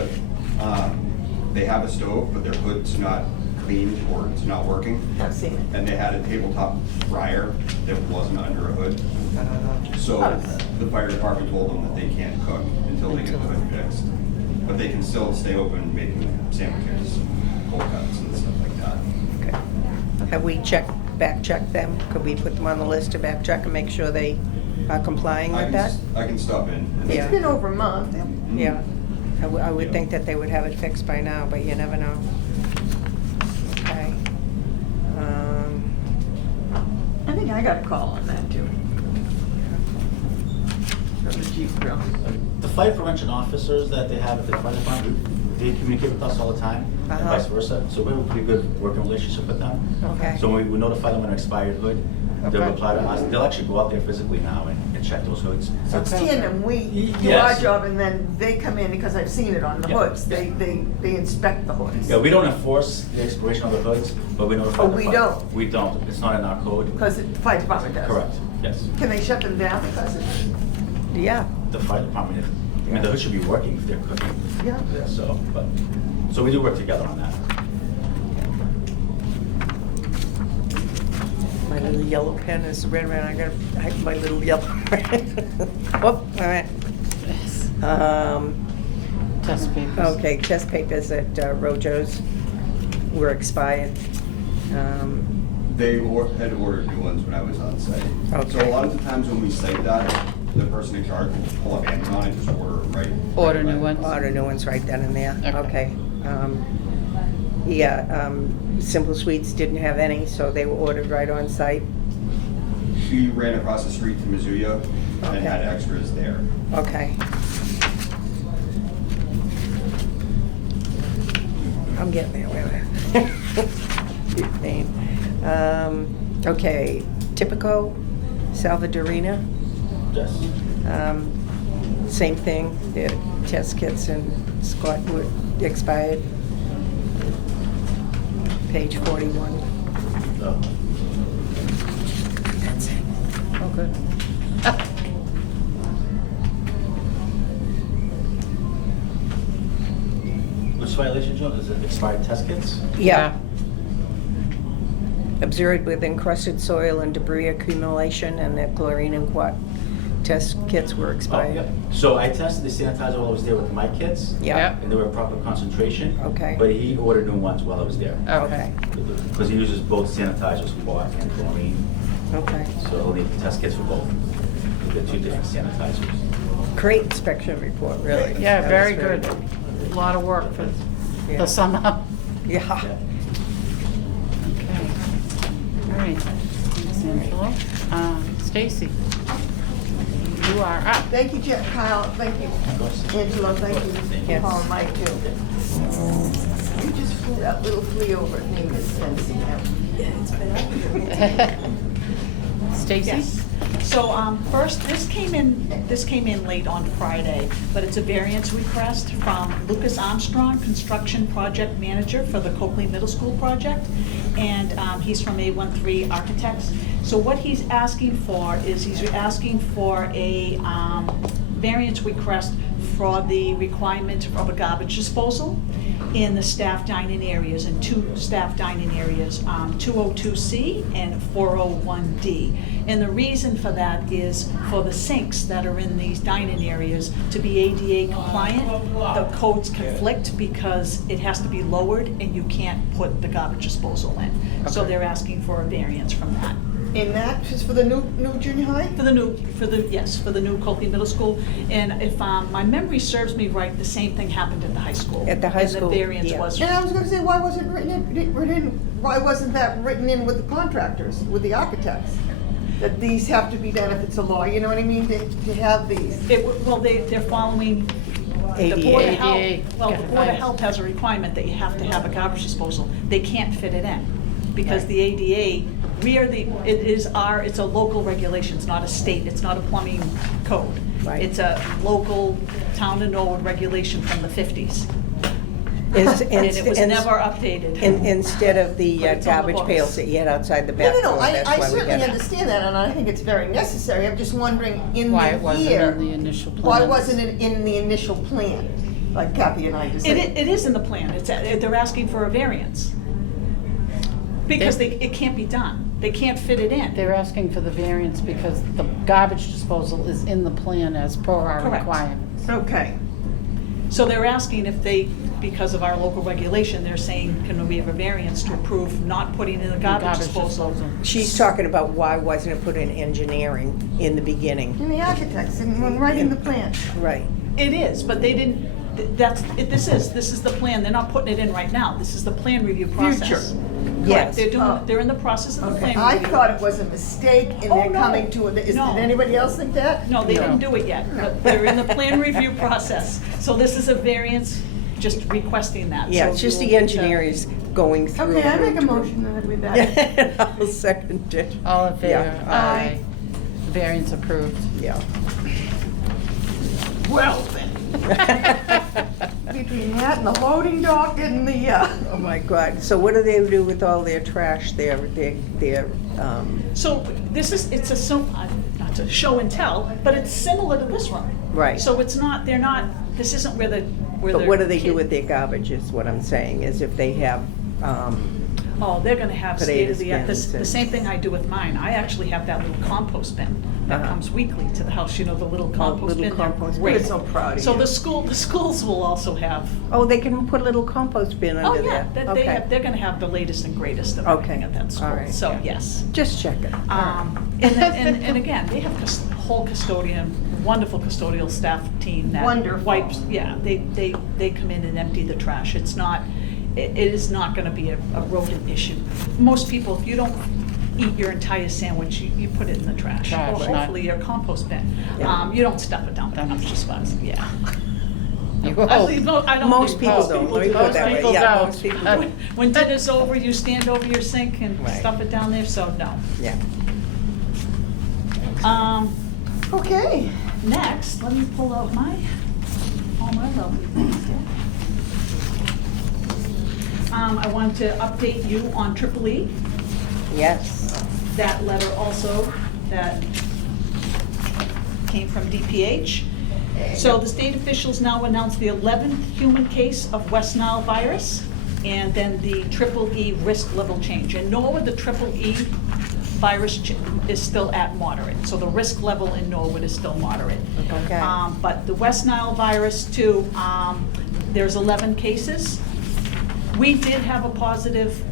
they have a stove, but their hood's not clean or it's not working. I've seen it. And they had a tabletop fryer that wasn't under a hood. So the fire department told them that they can't cook until they get the hood fixed. But they can still stay open making sandwiches, cold cuts and stuff like that. Okay. Have we back-checked them? Could we put them on the list to back-check and make sure they are complying with that? I can stop in. Yeah. It's been over a month. Yeah. I would think that they would have it fixed by now, but you never know. Okay. I think I got a call on that too. From the Jeep Grill. The fire prevention officers that they have at the fire department, they communicate with us all the time, and Uh-huh. vice versa. So we have a pretty good working relationship with them. Okay. So when we notify them of an expired hood, they'll Okay. reply to us. They'll actually go out there physically now and check those hoods. So it's tandem, we do our Yes. job and then they come in, because I've seen it on the Yeah. hoods, they inspect the hoods. Yeah, we don't enforce the expiration of the hoods, but we notify Oh, the we fire. don't? We don't. It's not in our code. Because the fire department does. Correct, yes. Can they shut them down because of, Yeah. The fire department, I mean, the hood should be working if they're cooking. yeah? So, so we do work together on that. My little yellow pen is red, and I got my little yellow pen. Whoop, all right. Test papers. Okay, test papers at Rojo's were expired. They had ordered new ones when I was on site. So Okay. a lot of the times when we cite that, the person in charge will pull up Amazon and just order it right. Order new right away. ones. Order new ones right then and there, Okay. okay. Simple Sweets didn't have any, so they were ordered right on site. She ran across the street to Mizuya Okay. and had extras there. Okay. I'm getting there, wait a minute. 15. Okay, Tipico, Salvadorina, Yes. same thing, their test kits and Scott were expired. Page 41. Oh. Oh, good. Which violation, Joe? Is it expired test kits? Yeah. Observed with encrusted soil and debris accumulation, and that chlorine and quat test kits were Oh, expired. yep. So I tested the sanitizer while I was there with my kids. Yeah. And they were a proper concentration. Okay. But he ordered new ones while I was there. Okay. Because he uses both sanitizers, quat and chlorine. Okay. So he'll need test kits for both. They're two different sanitizers. Great inspection report, really. Yeah, That very was good. A lot of work for Yeah. the summer. Yeah. Okay. All right. Thanks, Angela. Stacy, you are up. Thank you, Jeff, Kyle, thank you, Angela, thank you, Yes. Paul and Mike, too. You just flew that little flea over at name is NCM. Stacy? Yes. So, first, this came in late on Friday, but it's a variance request from Lucas Armstrong, Construction Project Manager for the Copley Middle School project, and he's from A13 Architects. So what he's asking for is, he's asking for a variance request for the requirement of a garbage disposal in the staff dining areas, and two staff dining areas, 202C and 401D. And the reason for that is for the sinks that are in these dining areas to be ADA compliant, the codes conflict because it has to be lowered and you can't put the garbage disposal in. So Okay. they're asking for a variance from that. And that is for the new junior high? For the new Copley Middle School. And if my memory serves me right, the same thing happened at the high school. At the high school, And the variance yeah. was. And I was gonna say, why wasn't why wasn't that written in with the contractors, with the architects? That these have to be done if it's a law, you know what I mean, to have these? They're following the ADA. Board of Health. ADA Well, the Board of guidelines. Health has a requirement that you have to have a garbage disposal. They can't fit it in, because the ADA, it's a local regulation, it's not a state, it's not a plumbing code. Right. It's a local town and Norwood regulation from the 50s. Is- And it was never updated. Instead of the But it's on the garbage books. pails that you had outside the back No, door, that's I why we certainly had it. understand that, and I think it's very necessary, I'm just wondering, in Why the it wasn't year, in the initial plans. why wasn't it in the initial plan, like Kathy and I just said? It is in the plan, they're asking for a variance. Because it can't be done, they can't fit it in. They're asking for the variance because the garbage disposal is in the plan as per our Correct. requirements. Okay. So they're asking if they, because of our local regulation, they're saying, can we have a variance to approve not putting in a garbage disposal? She's talking about why wasn't it put in engineering in the beginning? And the architects, and when writing the plan. Right. It is, but they didn't, this is the plan, they're not putting it in right now, this is the plan review process. Future. Yes. Correct, they're in the process of the Okay, plan I review. thought it was a mistake and Oh, they're no. coming to it. Did No. anybody else think that? No, they No. didn't do it yet, but they're in the plan review process. So this is a variance, just requesting that. Yeah, So it's just you'll the need to- engineers going through. Okay, I make a motion that we that. I'll second it. All in favor? Yeah. Aye. Variance approved. Yeah. Well, then. Between that and the loading dock and the, Oh, my God. So what do they do with all their trash, their, So this is, not to show and tell, but it's similar to this one. Right. So it's not, this isn't where the but what do they do kid- with their garbage is what I'm saying, is if they have, Oh, they're gonna have Potato state-of-the-art, skins the and- same thing I do with mine. I actually have that little compost bin that Uh-huh. comes weekly to the house, the little compost little bin. They're compost bin. great. We're so proud of So you. the schools will also have, oh, they can put a little compost bin oh under yeah, there? they they're gonna have the latest and greatest of everything Okay. at that school. All right, So, yeah. yes. Just checking. And again, they have whole custodian, wonderful custodial staff team that Wonderful. wipes, yeah, they come in and empty the trash. It's not, it is not gonna be a rodent issue. Most people, if you don't eat your entire sandwich, you put it in the trash. Trash, Or not- hopefully your compost bin. Yeah. You don't stuff it down the dumpster spots, yeah. You I hope. leave I don't Most think people most don't. people Let me do put it Most that way. people Yeah, don't. most people When don't. when dinner's over, you stand over your sink and Right. stuff it down there, so no. Yeah. Okay. Next, let me pull out all my lovely things here. I want to update you on Triple E. Yes. That letter also that came from DPH. So the state officials now announced the 11th human case of West Nile virus, and then the triple E risk level change. In Norwood, the triple E virus is still at moderate, so the risk level in Norwood is still moderate. Okay. But the West Nile virus too, there's 11 cases. We did have a positive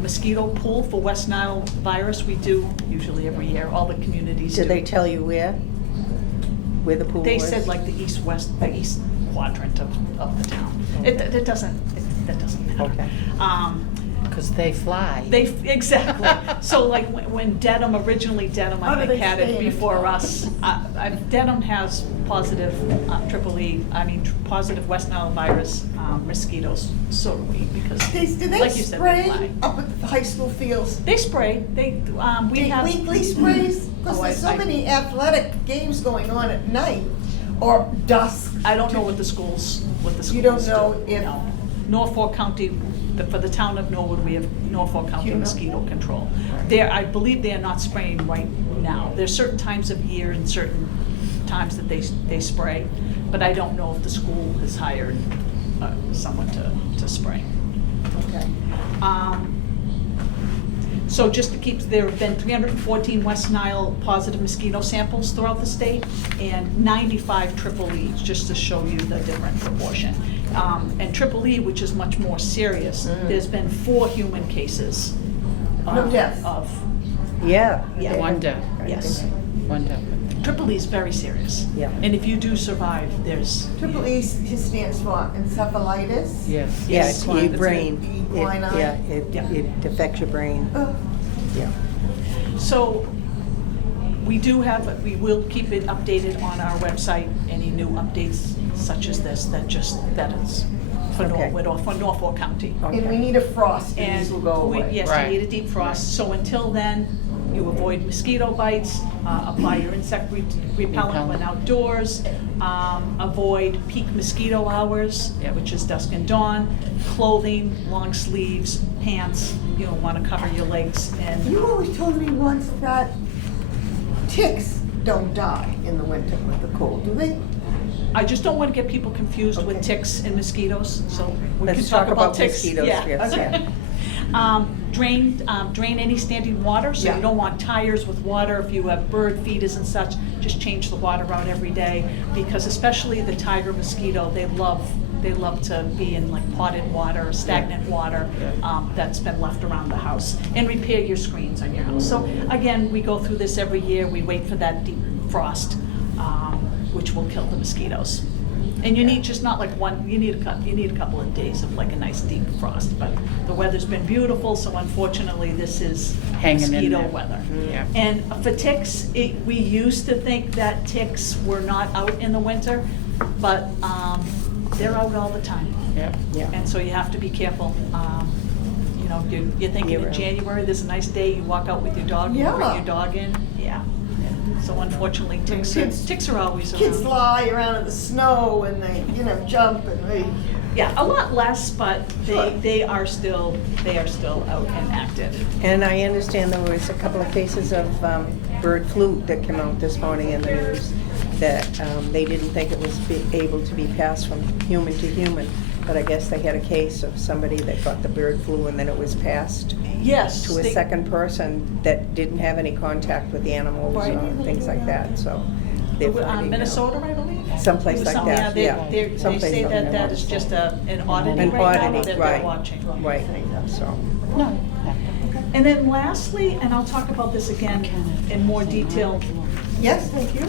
mosquito pool for West Nile virus. We do usually every year, all the communities do. Did they tell you where the pool was? They said like the east-west, the east quadrant of the town. That doesn't matter. Okay. Because they fly. Exactly. So like when Dedham, originally Dedham, How I do think they had stay it in a before town? us. Dedham has positive positive West Nile virus mosquitoes, so do we, because Do they like you said, they spray fly. up at the high school fields? They spray, we have. Weekly sprays? Because Oh, there's so I- many athletic games going on at night or dusk. I don't know what the schools do. You don't know if- No. Norfolk County, for the town of Norwood, we have Norfolk County You know? mosquito control. I believe they are not spraying right now. There's certain times of year and certain times that they spray, but I don't know if the school has hired someone to spray. Okay. So just to keep, there have been 314 West Nile positive mosquito samples throughout the state and 95 triple E's, just to show you the different proportion. And triple E, which is much more serious, there's been 4 human cases No deaths. of, Yeah. Yeah. One death. yes. One death. Triple E is very serious. Yeah. And if you do survive, there's, Triple E stands for encephalitis. Yes. Yeah, Yes, it's why? your That's brain. Why not? Yeah, Yeah. it affects your brain. Oh, Yeah. so we will keep it updated on our website, any new updates such as this, that is for Okay. Norwood or for Norfolk County. And we need a frost, and And these will go away. yes, Right. we need a deep frost, so until then, you avoid mosquito bites, apply your insect repellent when outdoors, avoid peak mosquito hours, Yep. which is dusk and dawn, clothing, long sleeves, pants, you don't wanna cover your legs, and You always told me once that ticks don't die in the winter with the cold, do they? I just don't wanna get people confused with Okay. ticks and mosquitoes, so we can Let's talk talk about about ticks. mosquitoes, Yeah. yes, Okay. Drain any standing water, so Yeah. you don't want tires with water. If you have bird feeders and such, just change the water out every day, because especially the tiger mosquito, they love to be in like potted water or stagnant water that's been left around the house. And repair your screens on your house. So again, we go through this every year, we wait for that deep frost, which will kill the mosquitoes. And you need just not like one, you need a couple of days of like a nice deep frost, but the weather's been beautiful, so unfortunately this is Hanging in mosquito there. weather. Yeah. And for ticks, we used to think that ticks were not out in the winter, but they're out all the time. Yep. Yeah. And so you have to be careful. You know, you're thinking in Year-round. January, there's a nice day, you walk out with your dog, you bring Yeah. your dog in, yeah. So unfortunately, ticks Kids- are always around. Kids lie around in the snow and they, jump and they, Yeah, a lot less, but Sure. they are still out and active. And I understand there was a couple of cases of bird flu that came out this morning in the news, that they didn't think it was able to be passed from human to human, but I guess they had a case of somebody that got the bird flu and then it was passed Yes. to a they- second person that didn't have any contact with the animals Right. or things like that, so. they're finding out. Minnesota, I believe? Someplace like that, yeah. They Someplace say up that in that there. is just an oddity An right now oddity, that right. they're watching. Right, so. No. And then lastly, and I'll talk about this again in more detail yes, thank you.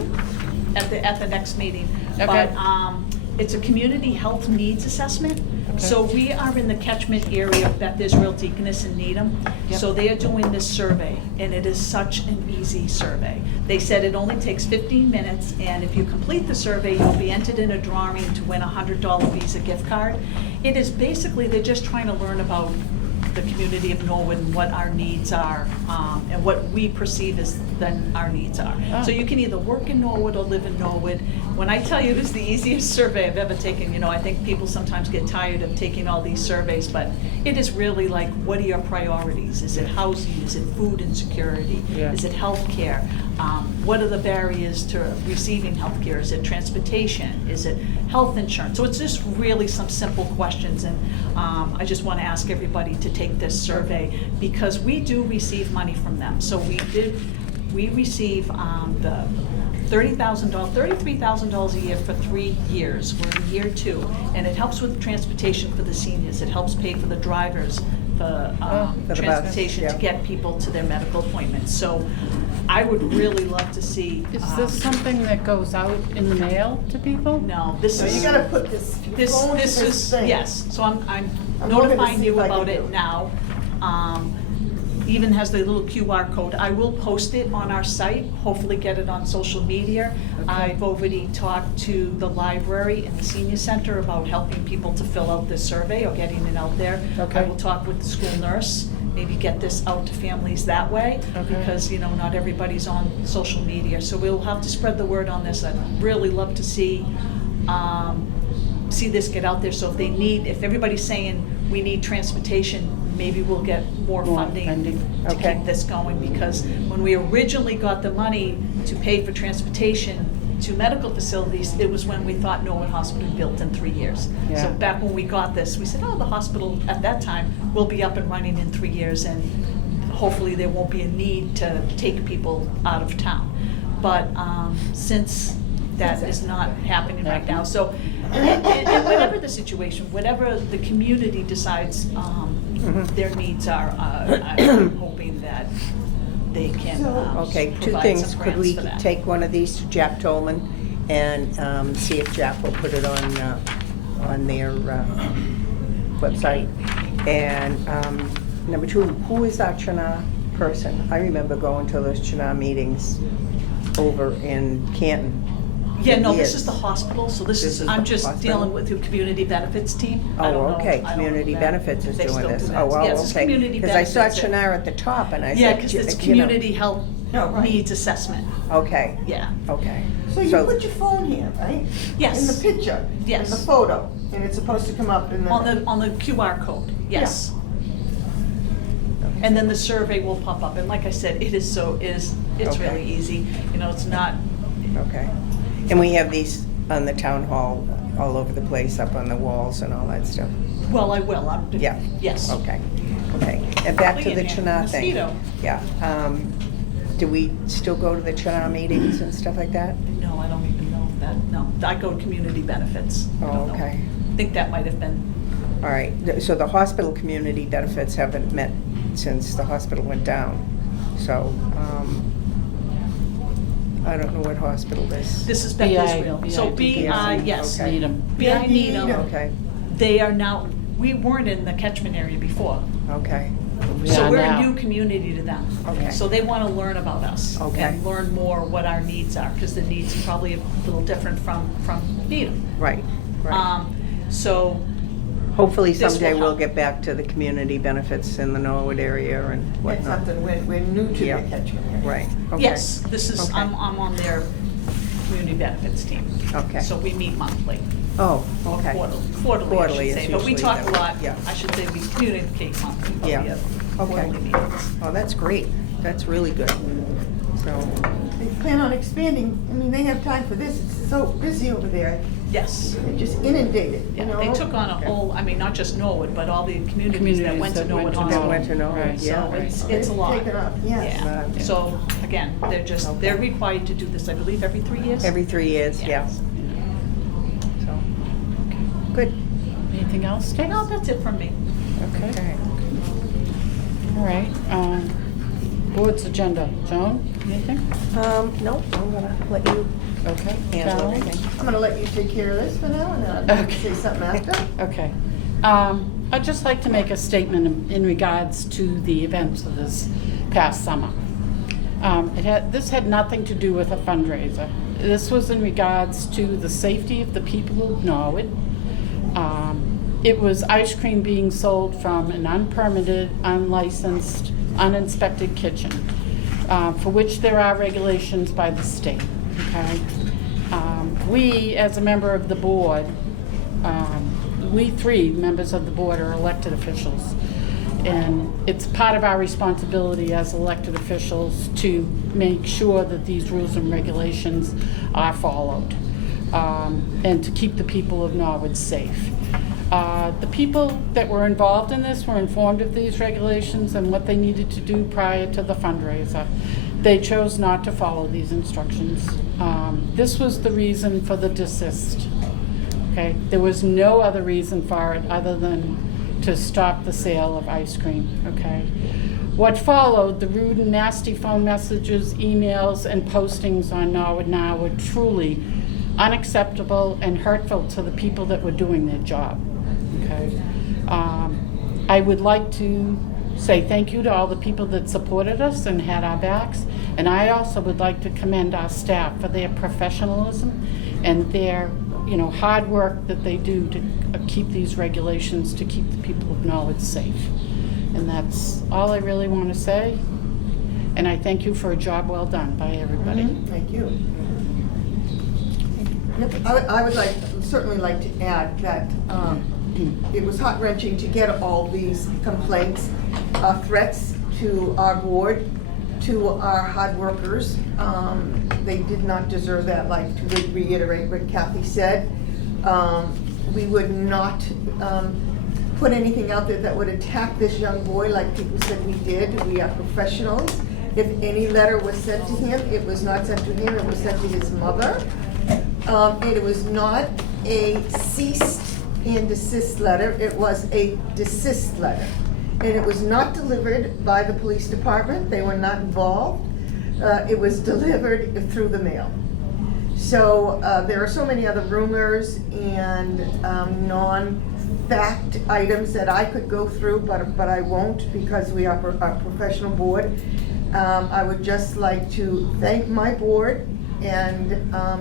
at the next meeting. Okay. But it's a community health needs assessment. So we are in the catchment area of Beth Israel, Deaconess, and Needham. Yep. So they are doing this survey, and it is such an easy survey. They said it only takes 15 minutes, and if you complete the survey, you'll be entered in a drawing to win a $100 Visa gift card. It is basically, they're just trying to learn about the community of Norwood and what our needs are, and what we perceive as then our needs are. Oh. So you can either work in Norwood or live in Norwood. When I tell you this is the easiest survey I've ever taken, I think people sometimes get tired of taking all these surveys, but it is really like, what are your priorities? Is it housing? Is it food insecurity? Yeah. Is it healthcare? What are the barriers to receiving healthcare? Is it transportation? Is it health insurance? So it's just really some simple questions, and I just want to ask everybody to take this survey because we do receive money from them. So we receive the $33,000 a year for 3 years. We're in year 2, and it helps with transportation for the seniors. It helps pay for the drivers, the For the bus, transportation to yeah. get people to their medical appointments. So I would really love to see. Is this something that goes out in the mail to people? No, this So is. you gotta put this, if you go into This this is, thing. yes, so I'm I'm looking to notifying see you if I can about do it it. now. Even has the little QR code. I will post it on our site, hopefully get it on social media. I've already talked to the library and the senior center about helping people to fill out this survey or getting it out there. Okay. I will talk with the school nurse, maybe get this out to families that way, Okay. because, not everybody's on social media. So we'll have to spread the word on this. I'd really love to see this get out there. So if everybody's saying we need transportation, maybe we'll get more More funding funding. to Okay. keep this going, because when we originally got the money to pay for transportation to medical facilities, it was when we thought Norwood Hospital would be built in 3 years. Yeah. So back when we got this, we said, the hospital at that time will be up and running in 3 years, and hopefully there won't be a need to take people out of town. But since that is not happening right now, so, and whatever the situation, whatever the community decides their needs are, I'm hoping that they can Okay, 2 provide things. some Could grants we for that. take one of these to Jack Tolman and see if Jack will put it on their website? And number 2, who is our Chana person? I remember going to those Chana meetings over in Canton. Yeah, no, Yes. this is the hospital, so This is I'm the just hospital? dealing with the community benefits team. I don't Oh, know. okay, I don't know Community that. Benefits is They doing still this. do that. Oh, wow, Yes, it's okay. community Because I saw benefits. Chana at the top and I said. Yeah, because it's community health No, right. needs assessment, Okay, yeah. okay. So you put your phone here, right? Yes. In the picture. Yes. In the photo, and it's supposed to come up in the. On the QR code, yes. And then the survey will pop up, and like I said, it's Okay. really easy, it's not, Okay. And we have these on the town hall, all over the place, up on the walls and all that stuff? well, I will, Yeah. yes. Okay, okay. And back to Probably the in there. Chana thing. Mosquito. Yeah. Do we still go to the Chana meetings and stuff like that? No, I don't even know that, no, I go to community benefits. I Oh, don't know. okay. I think that might have been, All right, so the hospital community benefits haven't met since the hospital went down. So, I don't know what hospital this. this is Beth BI Israel. So BI, yes. Okay. Needham. BI Needham, Okay, they are now, we weren't in the catchment area before. okay, We So are we're now. a new community to them. Okay. So they want to learn about us. Okay. And learn more what our needs are, because the needs are probably a little different from Needham. right, right. So, Hopefully this will someday we'll help. get back to the community benefits in the Norwood area and It's whatnot. something, we're new to the Yeah. catchment area. Right, okay. yes, this is, Okay. I'm on their community benefits team. Okay. So we meet monthly. Oh, Or okay. Quarterly, I Quarterly should is say. But we usually talk a the- lot, yeah. I should say we communicate monthly, but we Yeah. have Okay. quarterly meetings. Oh, that's great. That's really good. So, They plan on expanding, they have time for this, it's so busy over there, Yes. they're just inundated, Yeah, they took on a whole, not just Norwood, but all the communities that went to Norwood that Hospital. went to Norwood, Right. yeah. So right. it's a lot. Take it up, yes. Yeah, Yeah. so again, they're required to do this, I believe, every 3 years? Every 3 years, yeah. So, good. Anything else, Stace? No, that's it from me. Okay. All right. Board's agenda. Joan, anything? No, I'm gonna let you Okay. handle Carol? everything. I'm gonna let you take care of this for now, and I'll Okay. say something after. Okay. I'd just like to make a statement in regards to the events of this past summer. This had nothing to do with a fundraiser. This was in regards to the safety of the people of Norwood. it was ice cream being sold from an unpermitted, unlicensed, uninspected kitchen, for which there are regulations by the state, okay? We, as a member of the board, we three members of the board are elected officials. And it's part of our responsibility as elected officials to make sure that these rules and regulations are followed, and to keep the people of Norwood safe. The people that were involved in this were informed of these regulations and what they needed to do prior to the fundraiser. They chose not to follow these instructions. This was the reason for the desist. Okay, there was no other reason for it other than to stop the sale of ice cream, okay? What followed, the rude and nasty phone messages, emails, and postings on Norwood Now were truly unacceptable and hurtful to the people that were doing their job, okay? I would like to say thank you to all the people that supported us and had our backs, and I also would like to commend our staff for their professionalism and their hard work that they do to keep these regulations, to keep the people of Norwood safe. And that's all I really want to say. And I thank you for a job well done by everybody. Thank you. Yep, I would certainly like to add that it was heart-wrenching to get all these complaints, threats to our board, to our hard workers. They did not deserve that. Like, to reiterate what Kathy said, we would not put anything out there that would attack this young boy like people said we did. We are professionals. If any letter was sent to him, it was not sent to him, it was sent to his mother. And it was not a cease and desist letter, it was a desist letter. And it was not delivered by the police department, they were not involved. It was delivered through the mail. So there are so many other rumors and non-fact items that I could go through, but I won't because we are a professional board. I would just like to thank my board and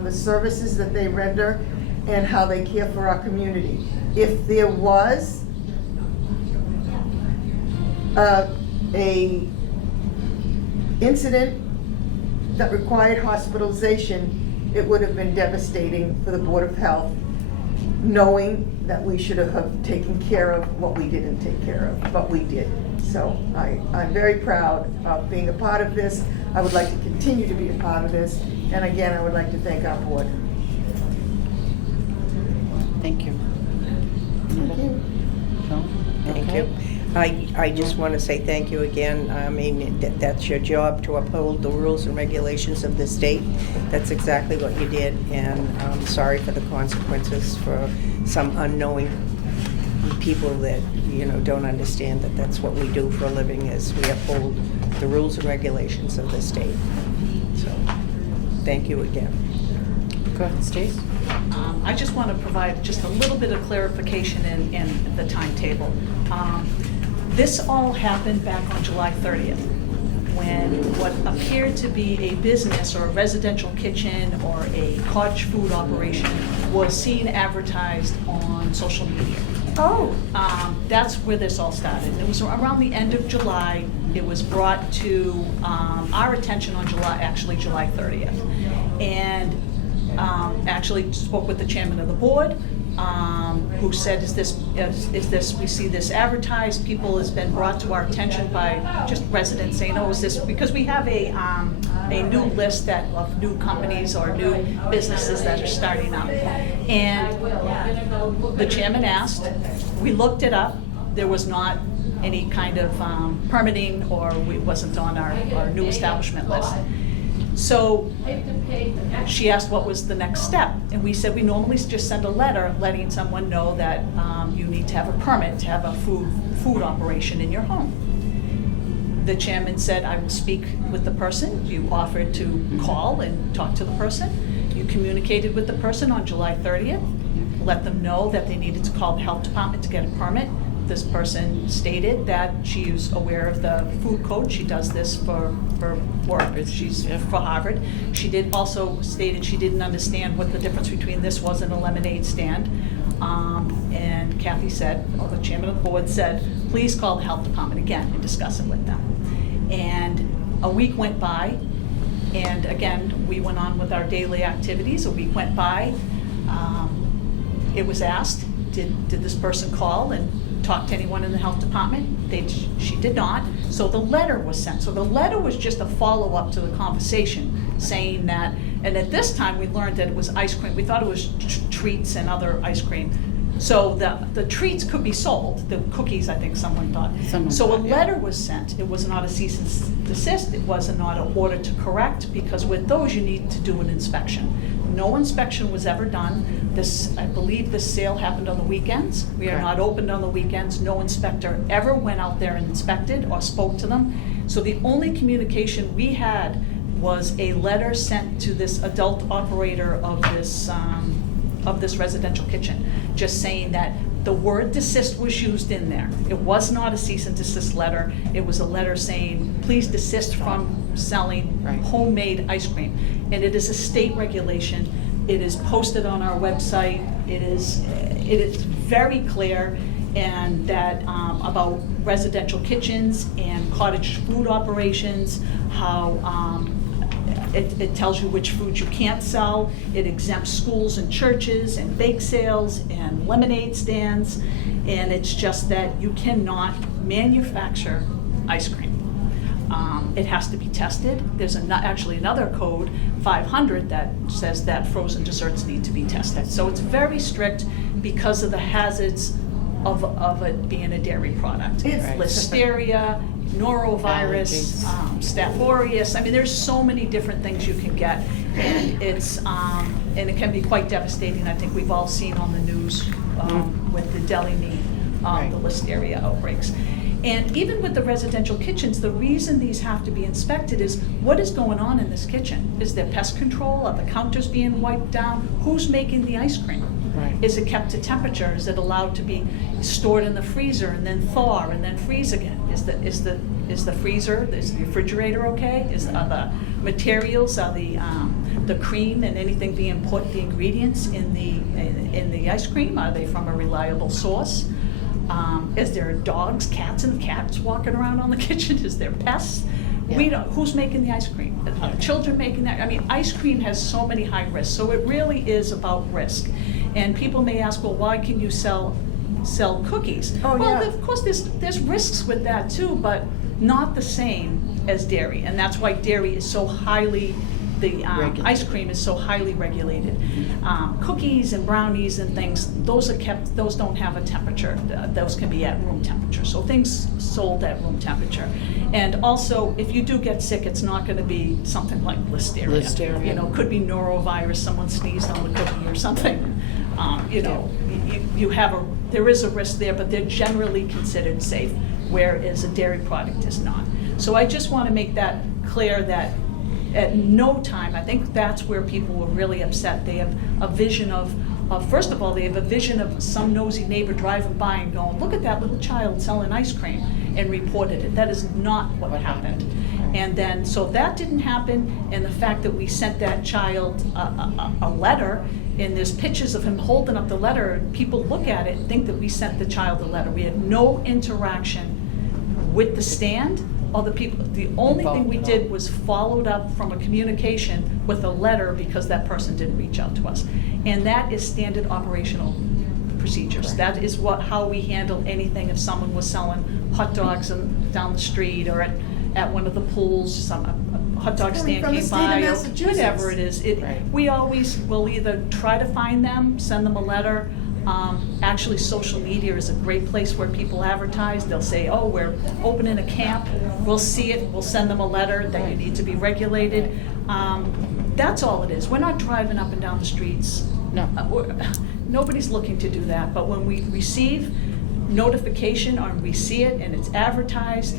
the services that they render and how they care for our community. If there was a incident that required hospitalization, it would have been devastating for the Board of Health, knowing that we should have taken care of what we didn't take care of, but we did. So I'm very proud of being a part of this. I would like to continue to be a part of this. And again, I would like to thank our board. Thank you. Thank you. Thank Okay. you. I just want to say thank you again. I mean, that's your job, to uphold the rules and regulations of the state. That's exactly what you did, and I'm sorry for the consequences for some unknowing people that, don't understand that that's what we do for a living, is we uphold the rules and regulations of the state. So, thank you again. Go ahead, Stace. I just want to provide just a little bit of clarification in the timetable. This all happened back on July 30th, when what appeared to be a business or a residential kitchen or a cottage food operation was seen advertised on social media. Oh. That's where this all started. It was around the end of July. It was brought to our attention on July 30th. And actually spoke with the chairman of the board, who said, is this, we see this advertised, people, has been brought to our attention by just residents saying, oh, is this, because we have a new list of new companies or new businesses that are starting up. And the chairman asked, we looked it up, there was not any kind of permitting, or we wasn't on our new establishment list. So she asked what was the next step, and we said we normally just send a letter letting someone know that you need to have a permit to have a food operation in your home. The chairman said, I will speak with the person. You offered to call and talk to the person. You communicated with the person on July 30th, let them know that they needed to call the health department to get a permit. This person stated that she is aware of the food code. She does this for work. She's for Harvard. She did also stated she didn't understand what the difference between this was and a lemonade stand. And Kathy said, or the chairman of the board said, please call the health department again and discuss it with them. And a week went by, and again, we went on with our daily activities. A week went by. It was asked, did this person call and talk to anyone in the health department? She did not. So the letter was sent. So the letter was just a follow-up to the conversation, saying that, and at this time we learned that it was ice cream. We thought it was treats and other ice cream. So the treats could be sold, the cookies, I think someone thought. Someone So a thought, yeah. letter was sent. It was not a cease and desist. It was not an order to correct, because with those you need to do an inspection. No inspection was ever done. This, I believe this sale happened on the weekends. We are Correct. not opened on the weekends. No inspector ever went out there and inspected or spoke to them. So the only communication we had was a letter sent to this adult operator of this residential kitchen, just saying that the word desist was used in there. It was not a cease and desist letter. It was a letter saying, please desist from selling Right. homemade ice cream. And it is a state regulation. It is posted on our website. It is very clear, and that about residential kitchens and cottage food operations, how it tells you which foods you can't sell. It exempts schools and churches and bake sales and lemonade stands. And it's just that you cannot manufacture ice cream. It has to be tested. There's actually another code, 500, that says that frozen desserts need to be tested. So it's very strict because of the hazards of it being a dairy product. It's- Right. Listeria, norovirus, Staph aureus. I mean, there's so many different things you can get, and it can be quite devastating. I think we've all seen on the news with the deli meat, Right. the Listeria outbreaks. And even with the residential kitchens, the reason these have to be inspected is what is going on in this kitchen? Is there pest control? Are the counters being wiped down? Who's making the ice cream? Right. Is it kept to temperature? Is it allowed to be stored in the freezer and then thaw and then freeze again? Is the freezer, is the refrigerator okay? Are the materials, are the cream and anything being put, the ingredients in the ice cream, are they from a reliable source? Is there dogs, cats walking around on the kitchen? Is there pests? We Yeah. don't, who's making the ice cream? Are the children making that? I mean, ice cream has so many high risks, so it really is about risk. And people may ask, well, why can you sell cookies? Oh, Well, yeah. of course, there's risks with that too, but not the same as dairy. And that's why dairy is so highly, Regulated. ice cream is so highly regulated. Cookies and brownies and things, those don't have a temperature. Those can be at room temperature. So things sold at room temperature. And also, if you do get sick, it's not gonna be something like Listeria. Listeria. You know, could be norovirus, someone sneezed on the cookie or something. You know, there is a risk there, but they're generally considered safe, whereas a dairy product is not. So I just wanna make that clear that at no time, I think that's where people were really upset. They have a vision of first of all, they have a vision of some nosy neighbor driving by and going, look at that little child selling ice cream, and reported it. That is not what happened. And then, so that didn't happen, and the fact that we sent that child a letter, and there's pictures of him holding up the letter, and people look at it and think that we sent the child a letter. We had no interaction with the stand or the people. The only thing we did was followed up from a communication with a letter because that person didn't reach out to us. And that is standard operational procedures. That is how we handle anything if someone was selling hot dogs down the street or at one of the pools, a hot dog Coming stand from the came state of by, or Massachusetts. whatever it is. Right. We always will either try to find them, send them a letter. Actually, social media is a great place where people advertise. They'll say, oh, we're opening a camp. We'll see it. We'll send them a letter that you need to be regulated. That's all it is. We're not driving up and down the streets. No. Nobody's looking to do that. But when we receive notification or we see it and it's advertised,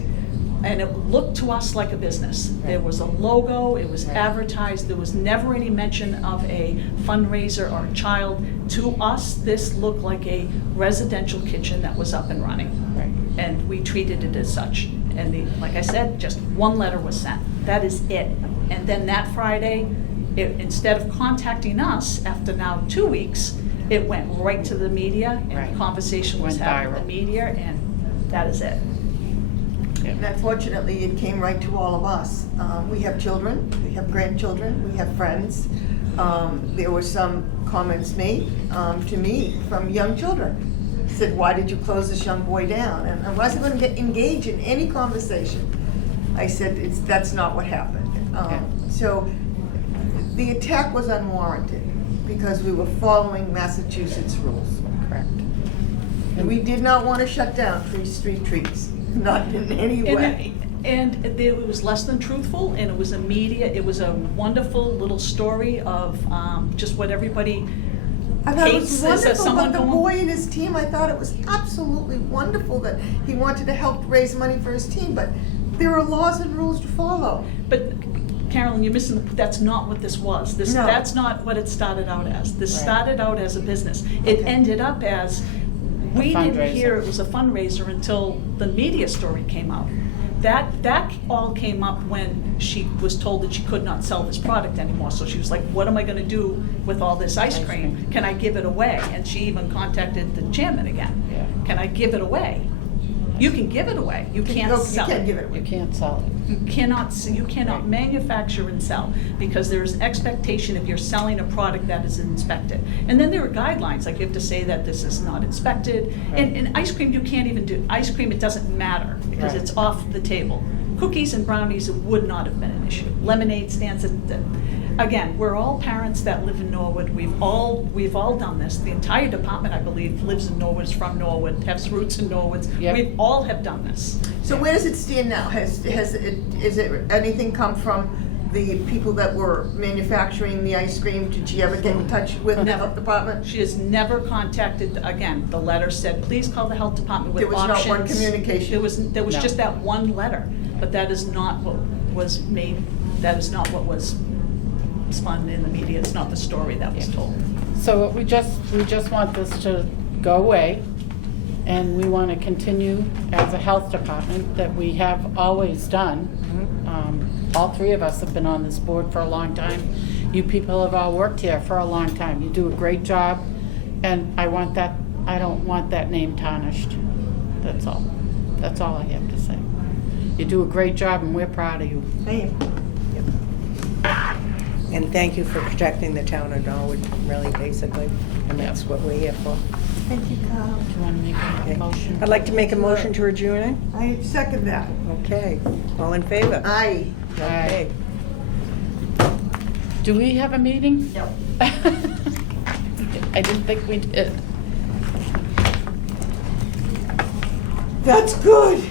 and it looked to us like a business. There was a logo, it was Right. advertised, there was never any mention of a fundraiser or a child. To us, this looked like a residential kitchen that was up and running. Right. And we treated it as such. And like I said, just one letter was sent. That is it. And then that Friday, instead of contacting us after now 2 weeks, It went right to the media, and Right. the conversation was Went had with viral. the media, and that is it. And unfortunately, it came right to all of us. We have children, we have grandchildren, we have friends. There were some comments made to me from young children. Said, why did you close this young boy down? And I wasn't going to engage in any conversation. I said, that's not what happened. Okay. So the attack was unwarranted because we were following Massachusetts rules. Correct. And we did not want to shut down Free Street Treats, not in any way. And it was less than truthful, and it was it was a wonderful little story of just what everybody I thought it hates was is wonderful, someone but the going. boy and his team, I thought it was absolutely wonderful that he wanted to help raise money for his team, but there are laws and rules to follow. But Carolyn, you're missing, that's not what this was. No. That's not what it started out as. This Right. started out as a business. It Okay. ended up as, we didn't fundraiser. hear it was a fundraiser until the media story came out. That all came up when she was told that she could not sell this product anymore. So she was like, what am I gonna do with all this ice cream? Can I give it away? And she even contacted the chairman again. Yeah. Can I give it away? You can give it away. You can't sell You it. can't give it You away. can't sell it. You cannot manufacture and sell, because there is expectation if you're selling a product that is inspected. And then there are guidelines, like you have to say that this is not inspected. And ice cream, you can't even do, ice cream, it doesn't matter, because Right. it's off the table. Cookies and brownies, it would not have been an issue. Lemonade stands, again, we're all parents that live in Norwood. We've all done this. The entire department, I believe, lives in Norwood, is from Norwood, has roots in Norwood. Yep. We all have done this. So where does it stand now? Is it anything come from the people that were manufacturing the ice cream? Did she ever get in touch with the Never. health department? She has never contacted, again, the letter said, please call the health department with There options. was not one communication? There was No. just that one letter, but that is not what was made, that is not what was spun in the media, it's not the story that was Yeah. told. So we just want this to go away, and we want to continue as a health department that we have always done. All three of us have been on this board for a long time. You people have all worked here for a long time. You do a great job, and I don't want that name tarnished. That's all. That's all I have to say. You do a great job, and we're proud of you. Hey, And thank you for protecting the town of Norwood, really, basically, and that's what we're here for. thank you, Carl. Do you want to make Okay. a motion? I'd like to make a motion to adjourn. I second that. Okay, all in favor? Aye. Okay. Do we have a meeting? No. I didn't think we did. That's good.